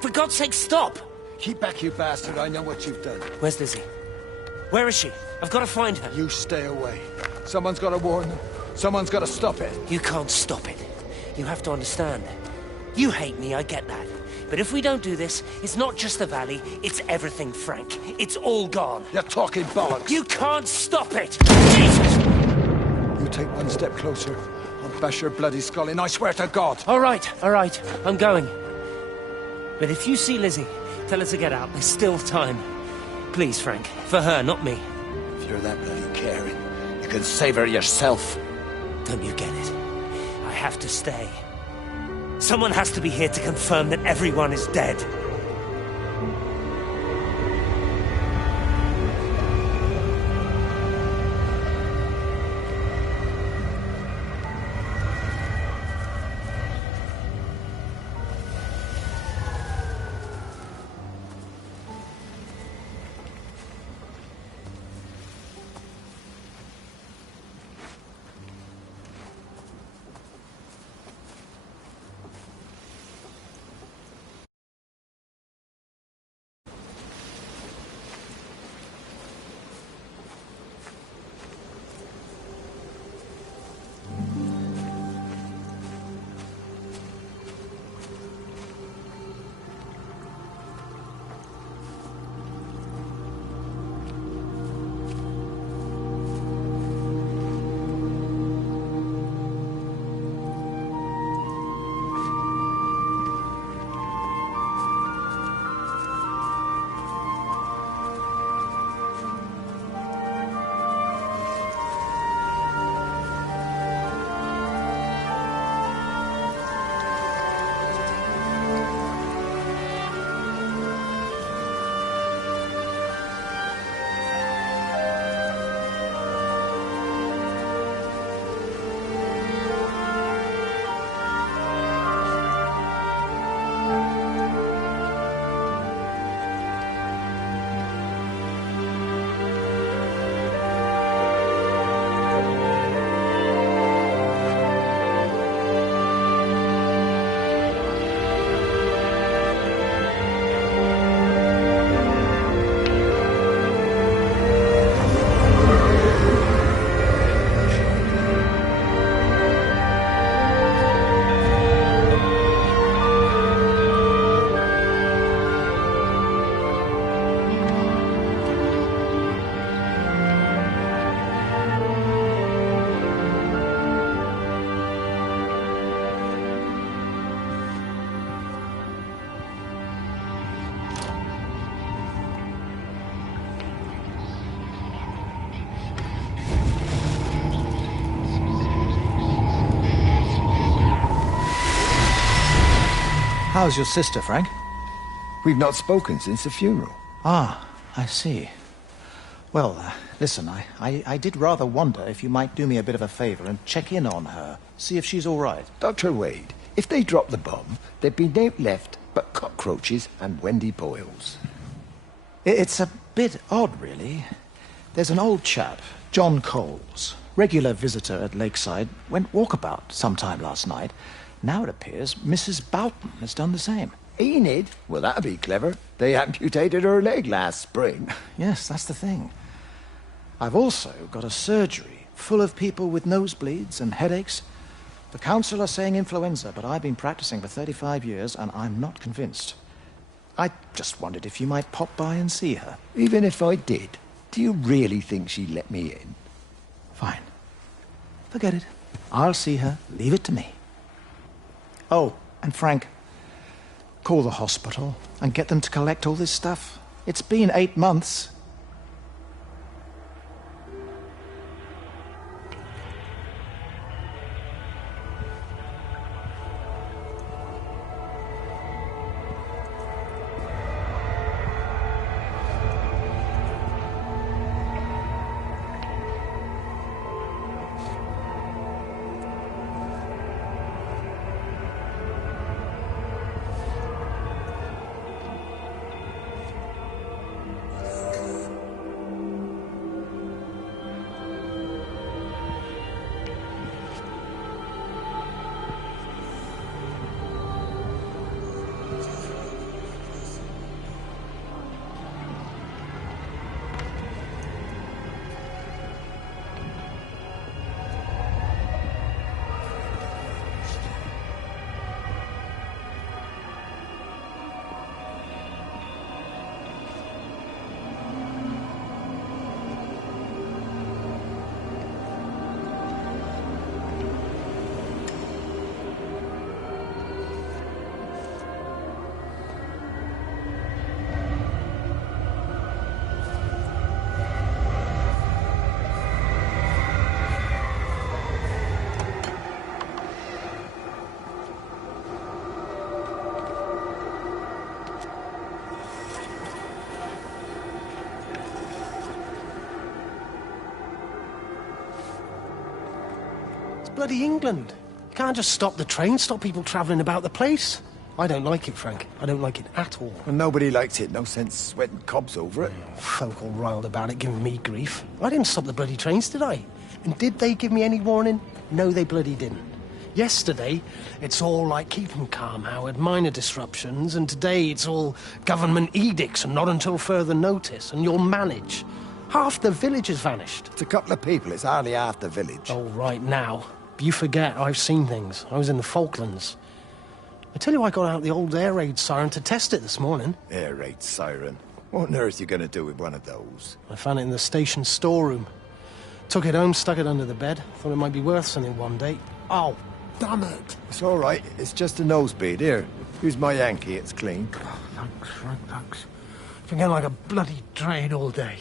For God's sake, stop! Keep back, you bastard. I know what you've done. Where's Lizzie? Where is she? I've got to find her. You stay away. Someone's got to warn them. Someone's got to stop it. You can't stop it. You have to understand. You hate me, I get that. But if we don't do this, it's not just the valley, it's everything, Frank. It's all gone. You're talking bollocks. You can't stop it! Jesus! You take one step closer, I'll bash your bloody skull in, I swear to God. All right, I'm going. But if you see Lizzie, tell her to get out. There's still time. Please, Frank. For her, not me. If you're that bloody caring, you can save her yourself. Don't you get it? I have to stay. Someone has to be here to confirm that everyone is dead. How's your sister, Frank? We've not spoken since the funeral. Ah, I see. Well, listen, I did rather wonder if you might do me a bit of a favor and check in on her, see if she's all right. Dr. Wade, if they dropped the bomb, there'd be no left but cockroaches and Wendy Boyles. It's a bit odd, really. There's an old chap, John Coles, regular visitor at Lakeside, went walkabout sometime last night. Now it appears Mrs. Boughton has done the same. Enid? Well, that'd be clever. They amputated her leg last spring. Yes, that's the thing. I've also got a surgery full of people with nosebleeds and headaches. The council are saying influenza, but I've been practicing for 35 years and I'm not convinced. I just wondered if you might pop by and see her. Even if I did, do you really think she'd let me in? Fine. Forget it. I'll see her. Leave it to me. Oh, and Frank, call the hospital and get them to collect all this stuff. It's been 8 months. bloody England. You can't just stop the train, stop people travelling about the place. I don't like it, Frank. I don't like it at all. Well, nobody likes it. No sense sweating cobs over it. Folk all riled about it, giving me grief. I didn't stop the bloody trains, did I? And did they give me any warning? No, they bloody didn't. Yesterday, it's all like keep 'em calm, Howard, minor disruptions, and today it's all government edicts and not until further notice, and you'll manage. Half the village has vanished. It's a couple of people. It's hardly half the village. Oh, right now. You forget, I've seen things. I was in the Falklands. I tell you, I got out the old air raid siren to test it this morning. Air raid siren? What on earth are you going to do with one of those? I found it in the station storeroom. Took it home, stuck it under the bed. Thought it might be worth something one day. Oh, damn it. It's all right. It's just a nosebleed. Here, here's my Yankee. It's clean. Oh, thanks, Frank, thanks. Been like a bloody train all day.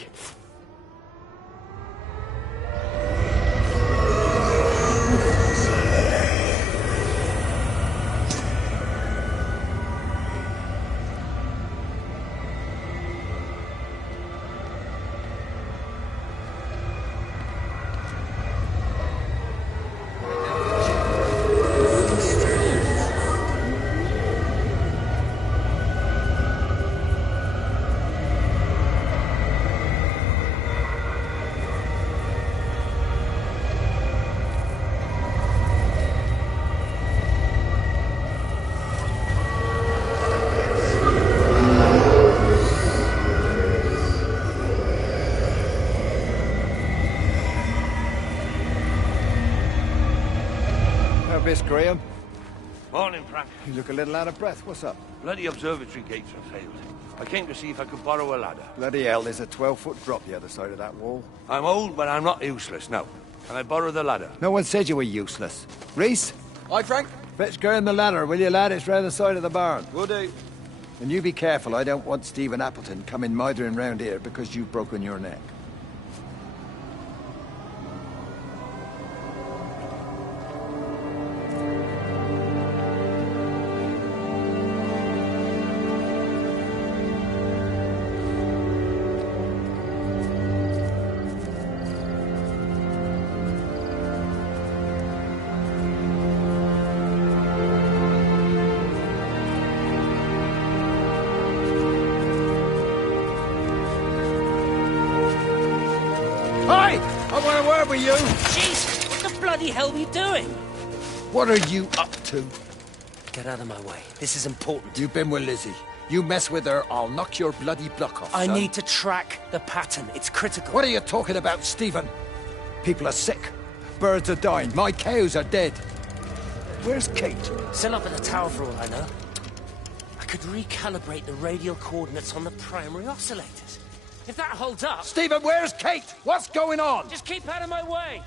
Miss Graham. Morning, Frank. You look a little out of breath. What's up? Bloody observatory gates have failed. I came to see if I could borrow a ladder. Bloody hell, there's a 12-foot drop the other side of that wall. I'm old, but I'm not useless, no. Can I borrow the ladder? No one said you were useless. Reese? Aye, Frank? Fetch Graham the ladder, will you, lad? It's round the side of the barn. Will do. And you be careful. I don't want Stephen Appleton coming mithering round here because you've broken your neck. You? Jeez, what the bloody hell are you doing? What are you up to? Get out of my way. This is important. You've been with Lizzie. You mess with her, I'll knock your bloody block off, I son. need to track the pattern. It's critical. What are you talking about, Stephen? People are sick. Birds are dying. My cows are dead. Where's Kate? Still up at the tower for all I know. I could recalibrate the radial coordinates on the primary oscillators. If that holds up... Stephen, where's Kate? What's going on? Just keep out of my way.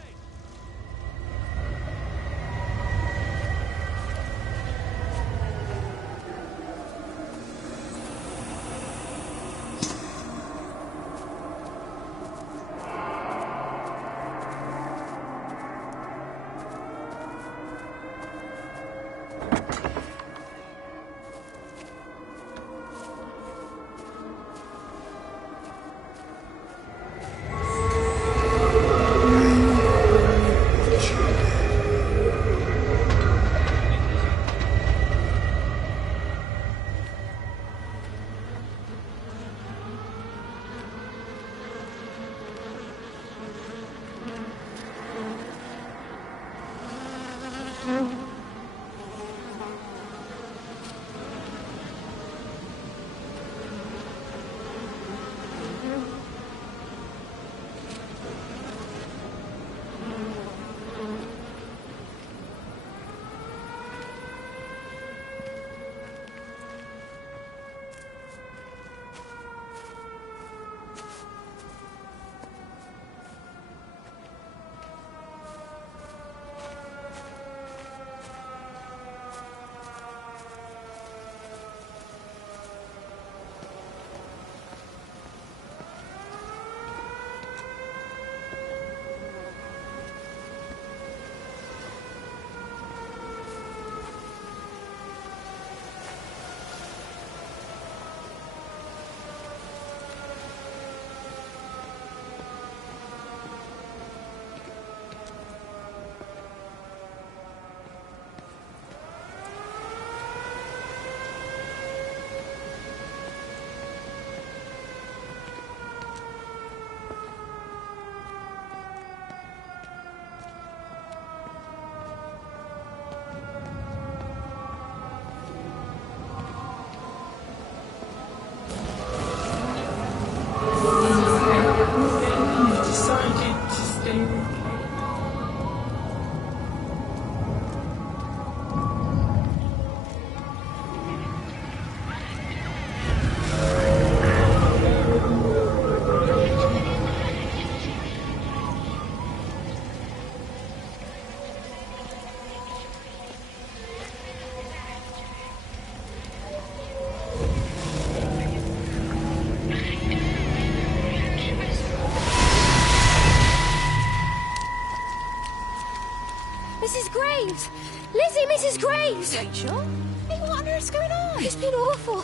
Mrs. Graves! Lizzie, Mrs. Graves! Rachel? Hey, what on earth's going on? It's been awful.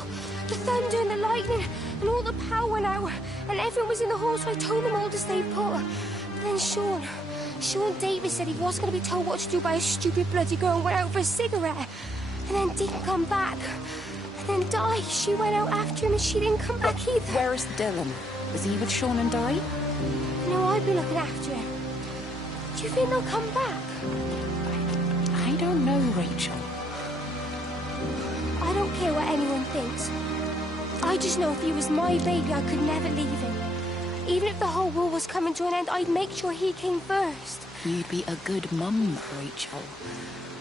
The thunder and the lightning and all the power went out and everyone was in the hall, so I told them all to stay put. But then Sean Davis said he was going to be told what to do by a stupid bloody girl and went out for a cigarette. And then didn't come back. And then Di, she went out after him and she didn't come back either. Where is Dylan? Was he with Sean and Di? No, I've been looking after him. Do you think they'll come back? I don't know, Rachel. I don't care what anyone thinks. I just know if he was my baby, I could never leave him. Even if the whole world was coming to an end, I'd make sure he came first. You'd be a good mum, Rachel.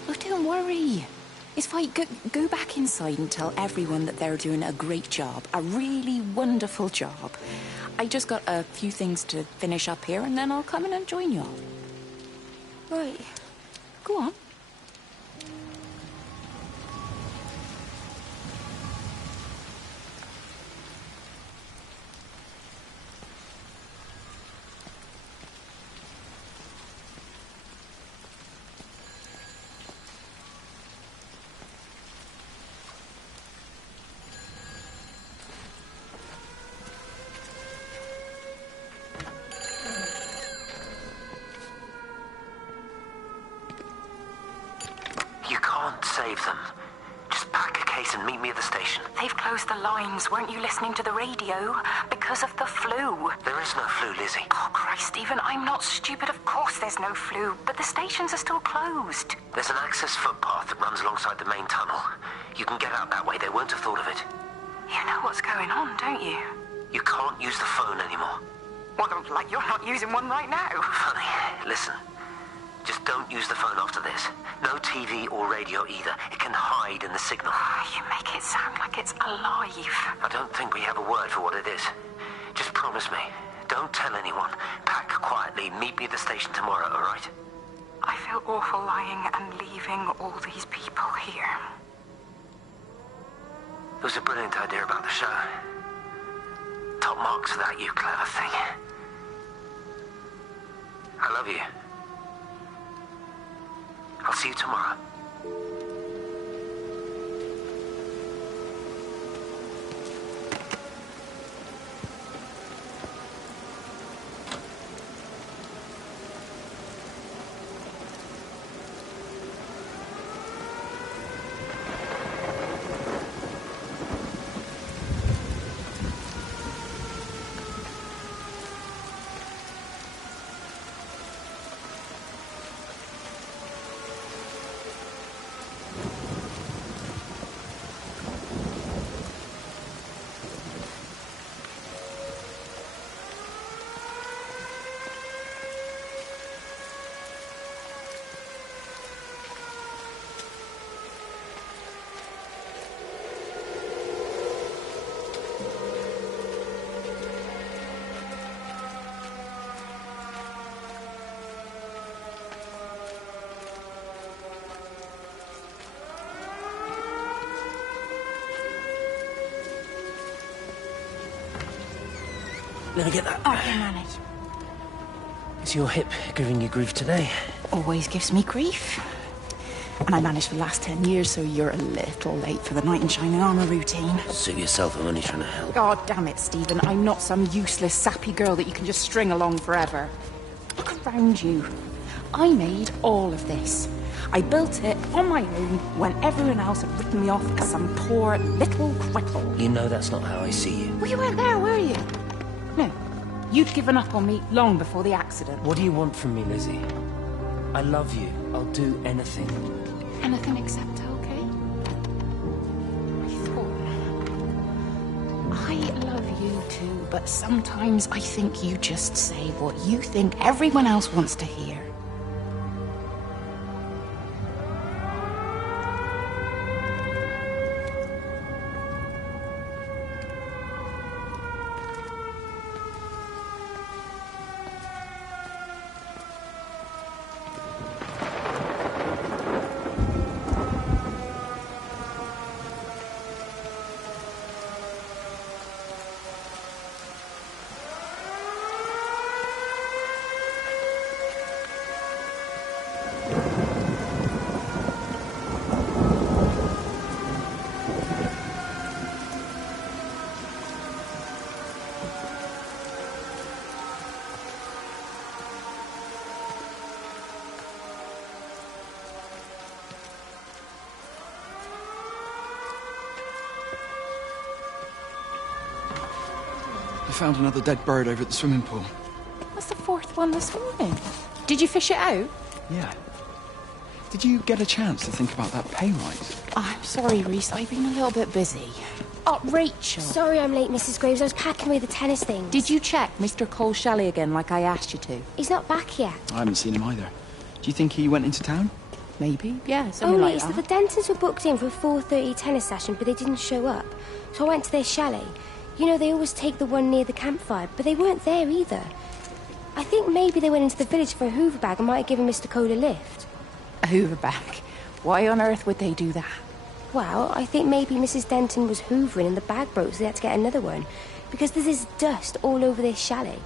Oh, don't worry. It's fine. Go back inside and tell everyone that they're doing a great job. A really wonderful job. I just got a few things to finish up here, and then I'll come in and join you all. Right. Go on. Save them. Just pack a case and meet me at the station. They've closed the lines. Weren't you listening to the radio? Because of the flu. There is no flu, Lizzie. Oh, Christ, Stephen, I'm not stupid. Of course there's no flu, but the stations are still closed. There's an access footpath that runs alongside the main tunnel. You can get out that way. They won't have thought of it. You know what's going on, don't you? You can't use the phone anymore. What, like you're not using one right now? Funny. Listen. Just don't use the phone after this. No TV or radio either. It can hide in the signal. You make it sound like it's alive. I don't think we have a word for what it is. Just promise me. Don't tell anyone. Pack quietly. Meet me at the station tomorrow, all right? I feel awful lying and leaving all these people here. It was a brilliant idea about the show. Top marks for that, you clever thing. I love you. I'll see you tomorrow. Let me get that. I can manage. Is your hip giving you grief today? Always gives me grief. And I managed for the last 10 years, so you're a little late for the knight in shining armour routine. Suit yourself, I'm only trying to help. God damn it, Stephen. I'm not some useless, sappy girl that you can just string along forever. Look around you. I made all of this. I built it on my own when everyone else had written me off as some poor little cripple. You know that's not how I see you. Well, you weren't there, were you? No. You'd given up on me long before the accident. What do you want from me, Lizzie? I love you. I'll do anything. Anything except okay? I love you too, but sometimes I think you just say what you think everyone else wants to hear. found another dead bird over at the swimming pool. That's the fourth one this morning. Did you fish it out? Yeah. Did you get a chance to think about that pay rise? I'm sorry, Reese. I've been a little bit busy. Oh, Rachel. Sorry I'm late, Mrs. Graves. I was packing away the tennis things. Did you check Mr. Cole Shelley again like I asked you to? He's not back yet. I haven't seen him either. Do you think he went into town? Maybe, yeah, something like that. The Dentons were booked in for a 4:30 tennis session, but they didn't show up. So I went to their chalet. You know, they always take the one near the campfire, but they weren't there either. I think maybe they went into the village for a hoover bag and might have given Mr. Cole a lift. A hoover bag? Why on earth would they do that? Well, I think maybe Mrs. Denton was hoovering and the bag broke, so they had to get another one. Because there's this dust all over this chalet.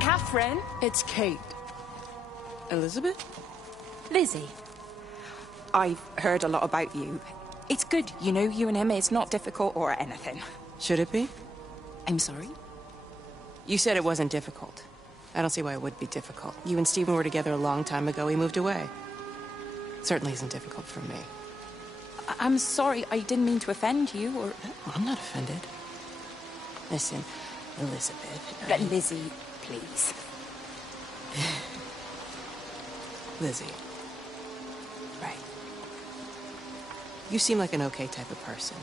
Catherine. It's Kate. Elizabeth? Lizzie. I've heard a lot about you. It's good, you know, you and him. It's not difficult or anything. Should it be? I'm sorry? You said it wasn't difficult. I don't see why it would be difficult. You and Stephen were together a long time ago. He moved away. It certainly isn't difficult for me. I'm sorry. I didn't mean to offend you, or... I'm not offended. Listen, Elizabeth... Lizzie, please. Lizzie. Right. You seem like an okay type of person.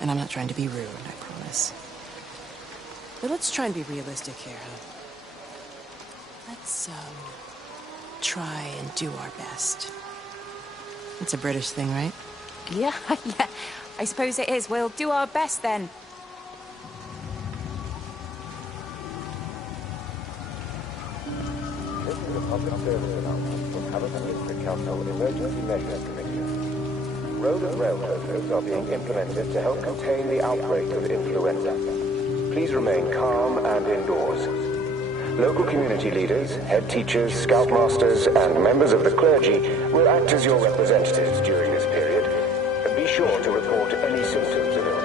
And I'm not trying to be rude, I promise. But let's try and be realistic here, huh? Let's, try and do our best. It's a British thing, right? Yeah, yeah. I suppose it is. We'll do our best, then. This is a public service announcement from Hamilton Council Emergency Measures Committee. Road and rail closures are being implemented to help contain the outbreak of influenza. Please remain calm and indoors. Local community leaders, head teachers, scoutmasters, and members of the clergy will act as your representatives during this period, and be sure to report any symptoms of illness.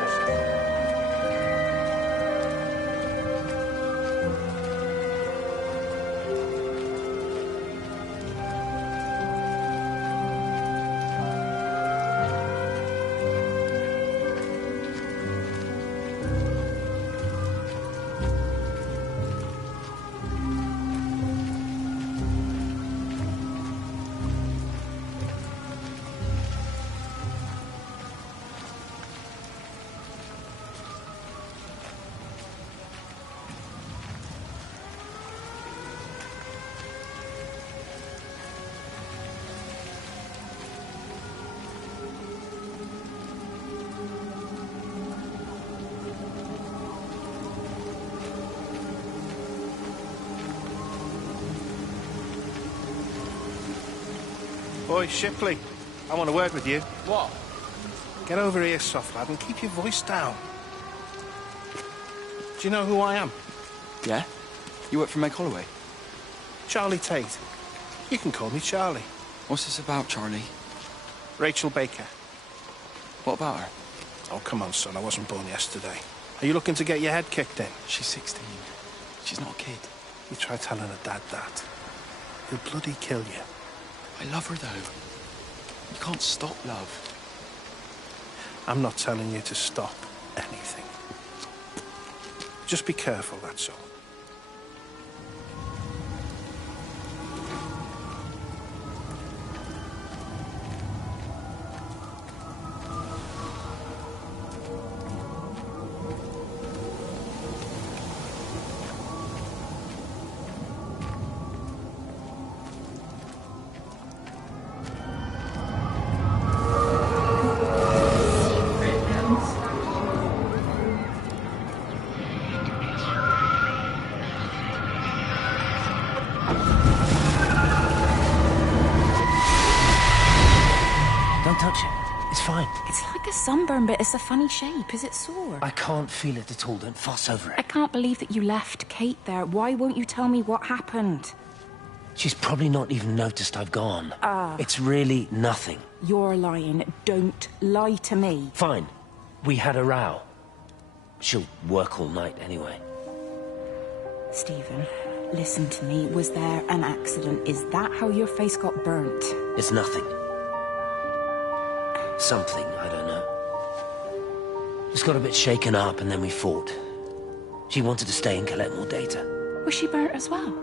Boy, Shipley, I want to work with you. What? Get over here, soft lad, and keep your voice down. Do you know who I am? Yeah? You work for Meg Holloway? Charlie Tate. You can call me Charlie. What's this about, Charlie? Rachel Baker. What about her? Oh, come on, son. I wasn't born yesterday. Are you looking to get your head kicked in? She's 16. She's not a kid. You try telling her dad that. He'll bloody kill you. I love her, though. You can't stop love. I'm not telling you to stop anything. Just be careful, that's all. Touch it. It's fine. It's like a sunburn, but it's a funny shape. Is it sore? I can't feel it at all. Don't fuss over I it. can't believe that you left Kate there. Why won't you tell me what happened? She's probably not even noticed I've gone. It's really nothing. You're lying. Don't lie to me. Fine. We had a row. She'll work all night anyway. Stephen, listen to me. Was there an accident? Is that how your face got burnt? It's nothing. Something, I don't know. Just got a bit shaken up and then we fought. She wanted to stay and collect more data. Was she burnt as well?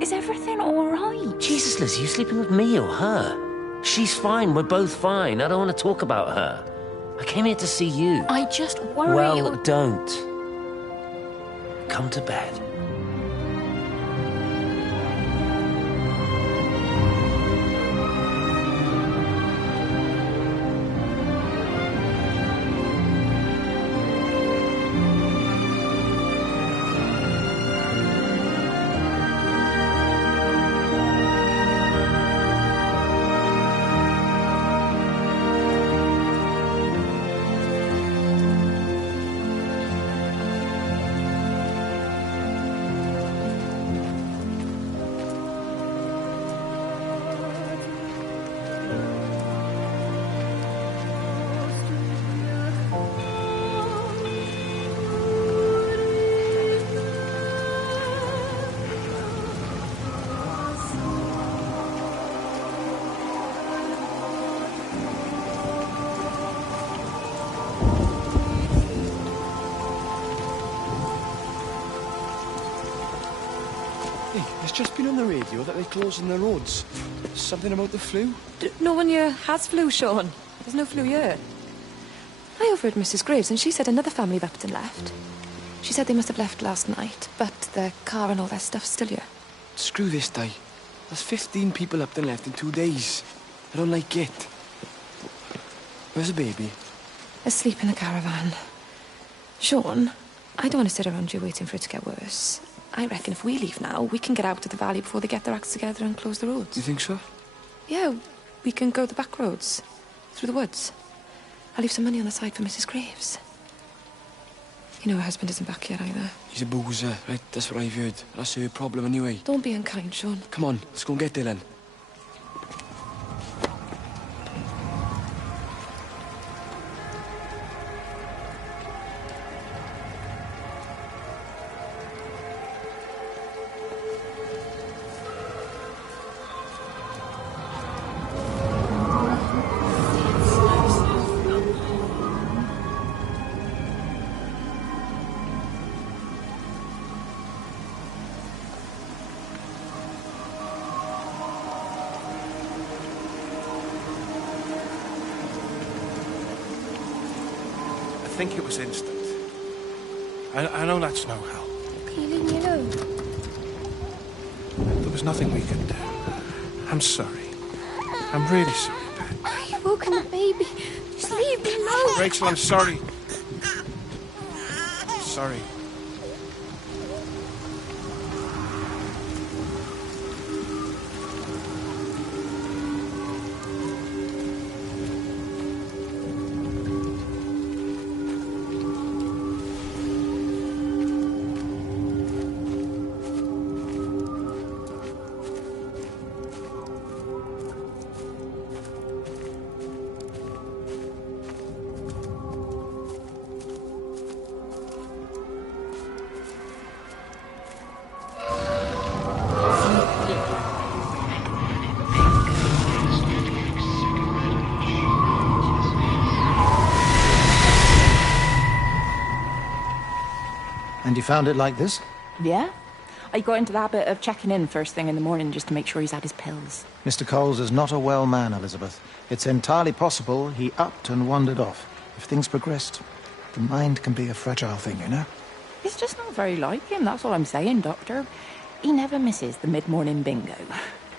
Is everything all right? Jesus, Liz, are you sleeping with me or her? She's fine, we're both fine. I don't want to talk about her. I came here to see you. I just worry... Well, don't. Come to bed. It's just been on the radio that they're closing the roads. Something about the flu? No one here has flu, Sean. There's no flu here. I overheard Mrs. Graves, and she said another family of Upton left. She said they must have left last night, but their car and all their stuff's still here. Screw this day. There's 15 people up and left in 2 days. I don't like it. Where's the baby? Asleep in the caravan. Sean, I don't want to sit around here waiting for it to get worse. I reckon if we leave now, we can get out of the valley before they get their acts together and close the roads. You think so? Yeah, we can go the back roads. Through the woods. I'll leave some money on the side for Mrs. Graves. You know her husband isn't back yet either. He's a boozer, right? That's what I've heard. That's her problem anyway. Don't be unkind, Sean. Come on, let's go and get Dylan. I think it was instant. I know that's no help. Can you leave me alone? There was nothing we could do. I'm sorry. I'm really sorry, Pat. You've woken the baby. Just leave me alone. Rachel, I'm sorry. Sorry. And you found it like this? Yeah. I got into the habit of checking in first thing in the morning just to make sure he's had his pills. Mr. Coles is not a well man, Elizabeth. It's entirely possible he upped and wandered off. If things progressed, the mind can be a fragile thing, you know? It's just not very like him, that's all I'm saying, Doctor. He never misses the mid-morning bingo.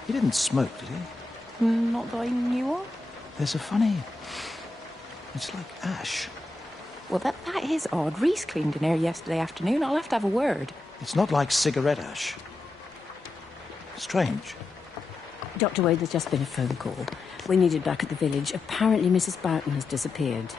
He didn't smoke, did he? Not that I knew of. There's a funny... It's like ash. Well, that is odd. Reese cleaned in here yesterday afternoon. I'll have to have a word. It's not like cigarette ash. Strange. Dr. Wade, there's just been a phone call. We needed back at the village. Apparently Mrs. Boughton has disappeared.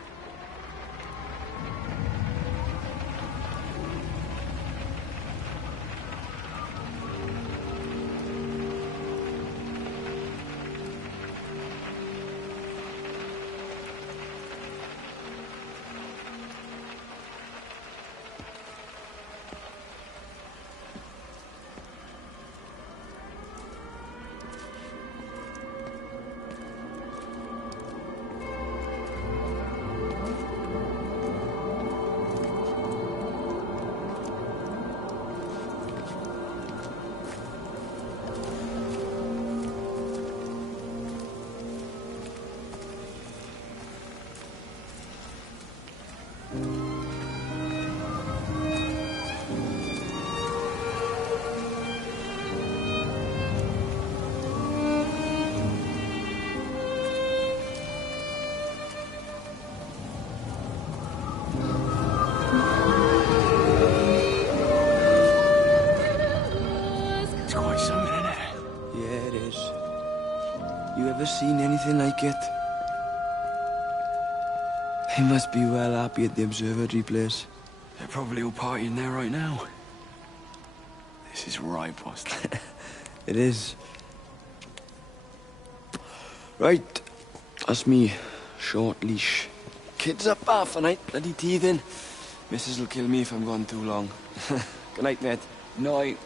Seen anything like it? They must be well happy at the observatory place. They're probably all partying there right now. This is right, boss. It is. Right, that's me. Short leash. Kids up half a night, bloody teething. Missus will kill me if I'm gone too long. Good night, mate. Night.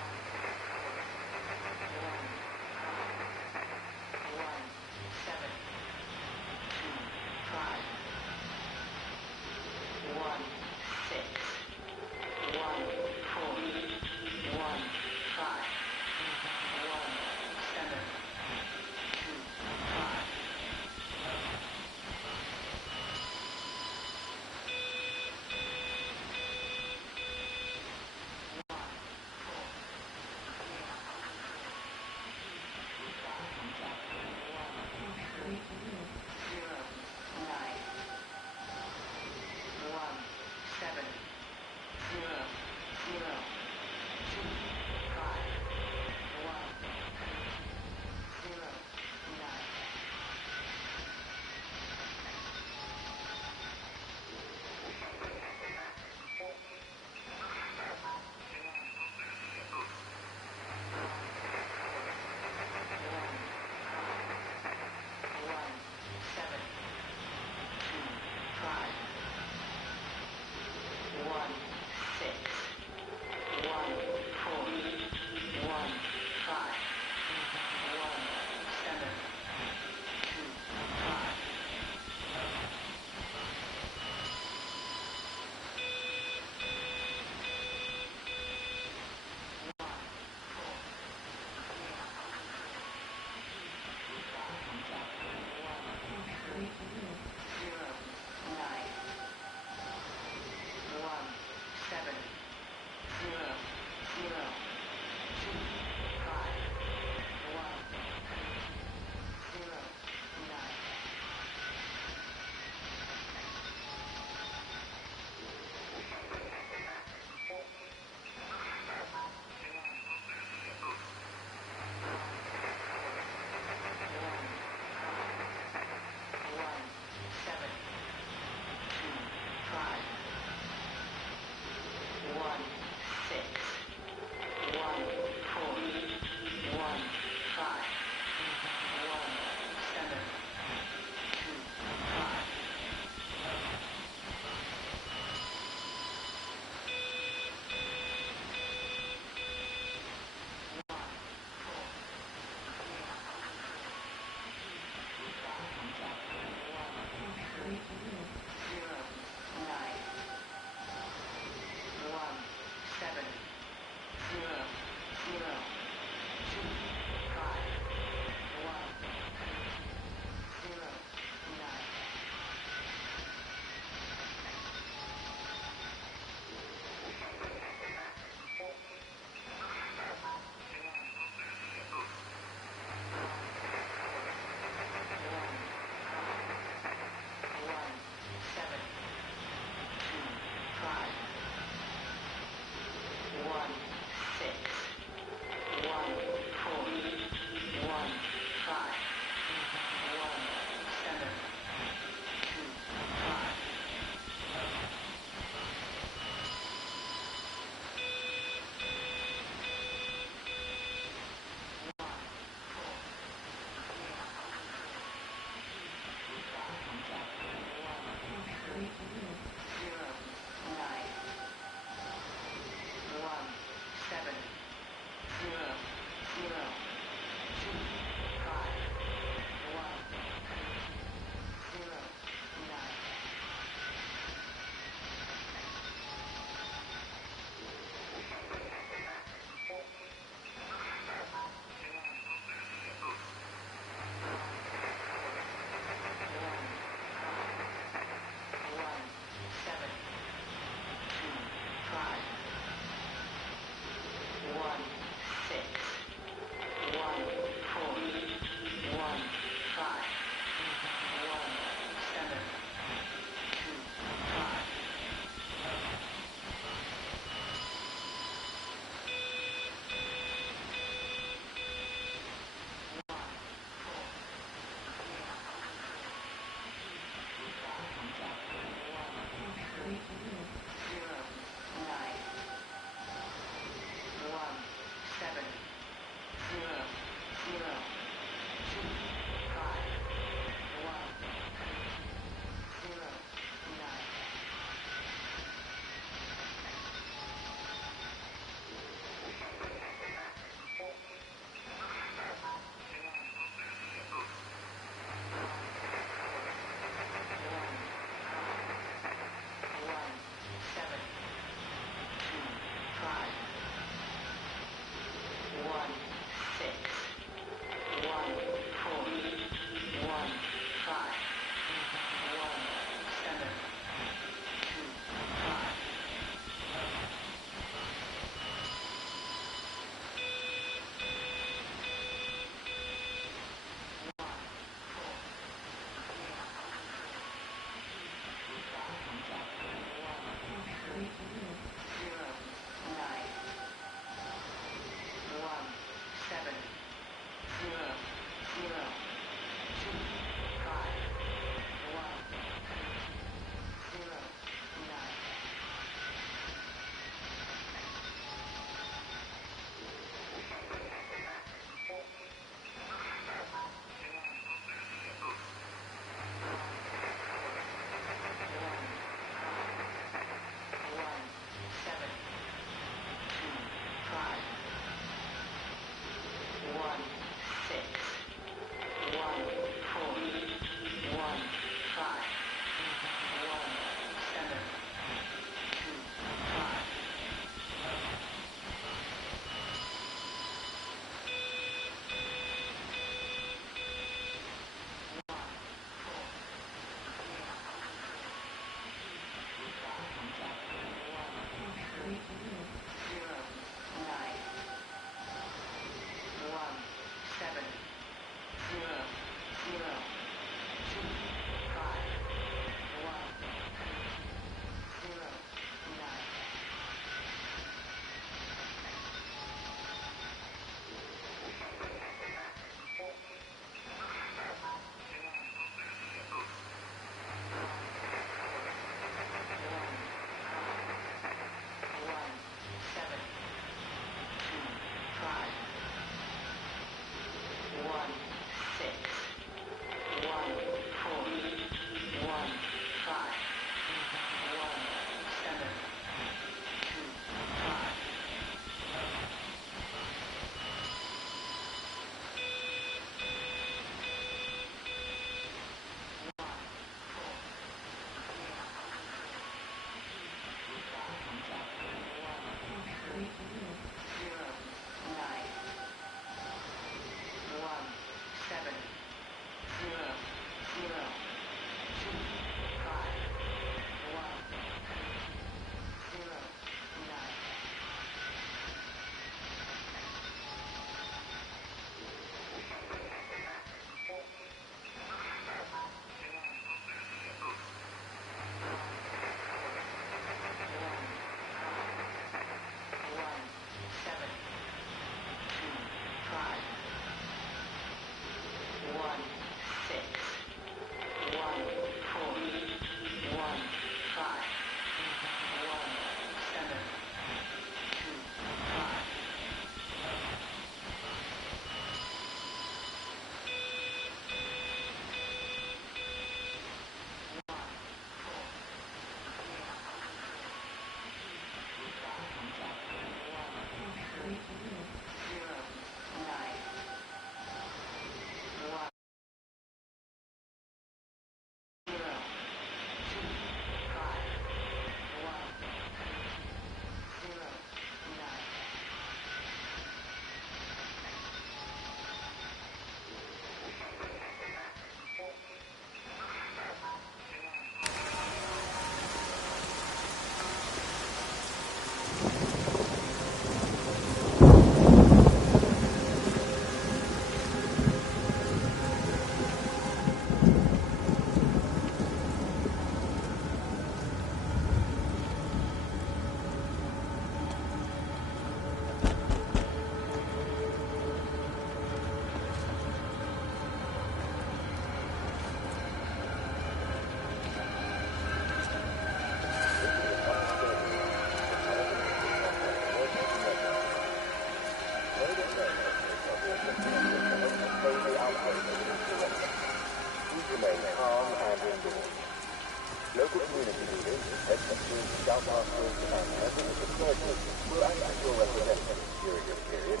Scoutmaster and members of the clergy will act as your representatives during this period,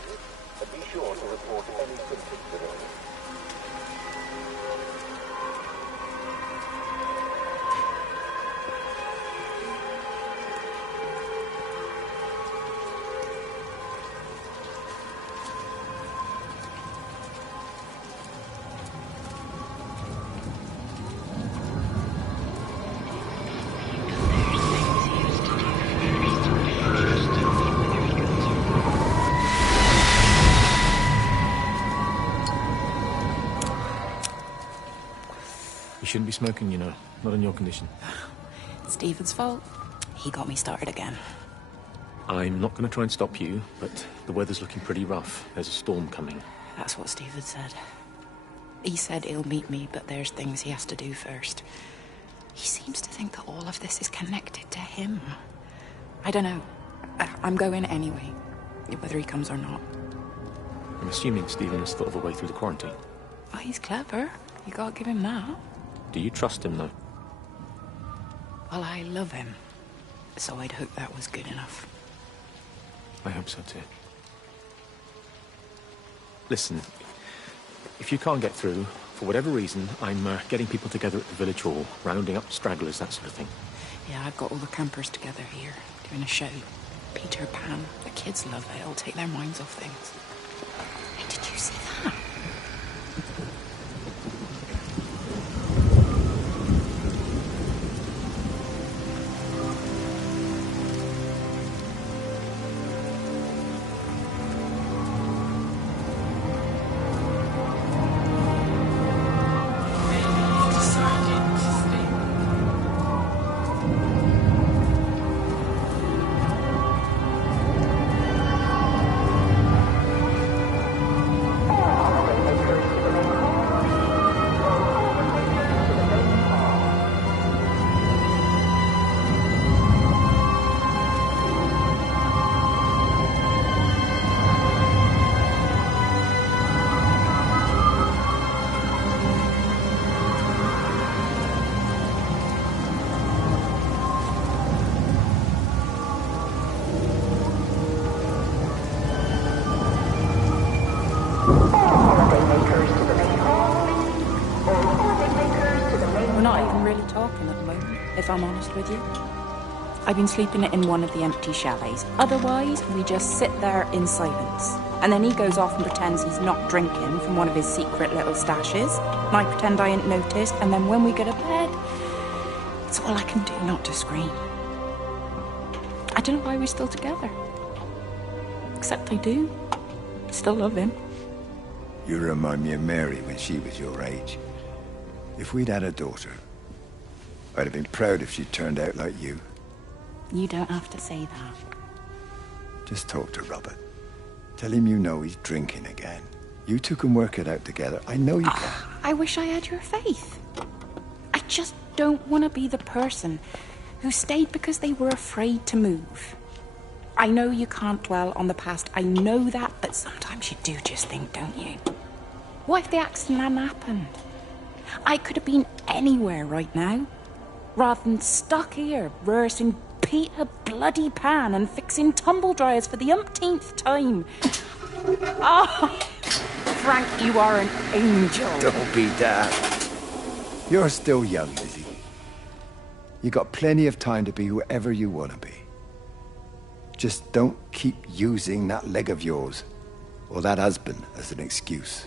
but be sure to report any symptoms of illness. You shouldn't be smoking, you know. Not in your condition. It's Stephen's fault. He got me started again. I'm not going to try and stop you, but the weather's looking pretty rough. There's a storm coming. That's what Stephen said. He said he'll meet me, but there's things he has to do first. He seems to think that all of this is connected to him. I don't know. I'm going anyway, whether he comes or not. I'm assuming Stephen has thought of a way through the quarantine. Oh, he's clever. You gotta give him that. Do you trust him, though? Well, I love him. So I'd hope that was good enough. I hope so, too. Listen, if you can't get through, for whatever reason, I'm getting people together at the village hall, rounding up stragglers, that sort of thing. Yeah, I've got all the campers together here, doing a show. Peter Pan. The kids love it. It'll take their minds off things. Hey, did you see that? We're not even really talking at the moment, if I'm honest with you. I've been sleeping in one of the empty chalets. Otherwise, we just sit there in silence. And then he goes off and pretends he's not drinking from one of his secret little stashes. And I pretend I ain't noticed. And then when we go to bed, it's all I can do not to scream. I don't know why we're still together. Except I do. Still love him. You remind me of Mary when she was your age. If we'd had a daughter, I'd have been proud if she turned out like you. You don't have to say that. Just talk to Robert. Tell him you know he's drinking again. You two can work it out together. I know you can. I wish I had your faith. I just don't want to be the person who stayed because they were afraid to move. I know you can't dwell on the past. I know that, but sometimes you do just think, don't you? What if the accident hadn't happened? I could have been anywhere right now, rather than stuck here rehearsing Peter bloody Pan and fixing tumble dryers for the umpteenth time. Oh, Frank, you are an angel. Don't be that. You're still young, Lizzie. You got plenty of time to be whoever you want to be. Just don't keep using that leg of yours or that husband as an excuse.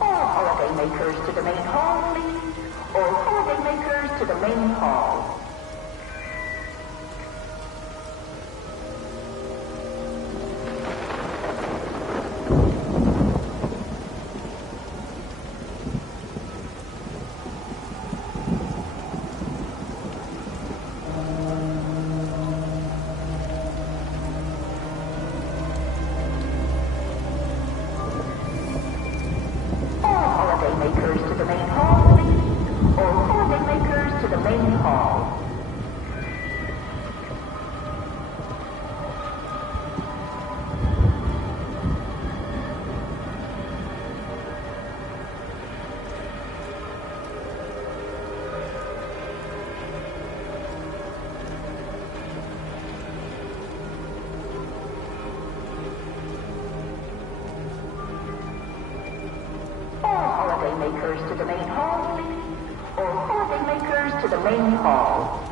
Holidaymakers to the main hall, please. All holidaymakers to the main hall. holidaymakers to the main hall, please. All holidaymakers to the main hall. Holidaymakers to the main hall, please. All holidaymakers to the main hall.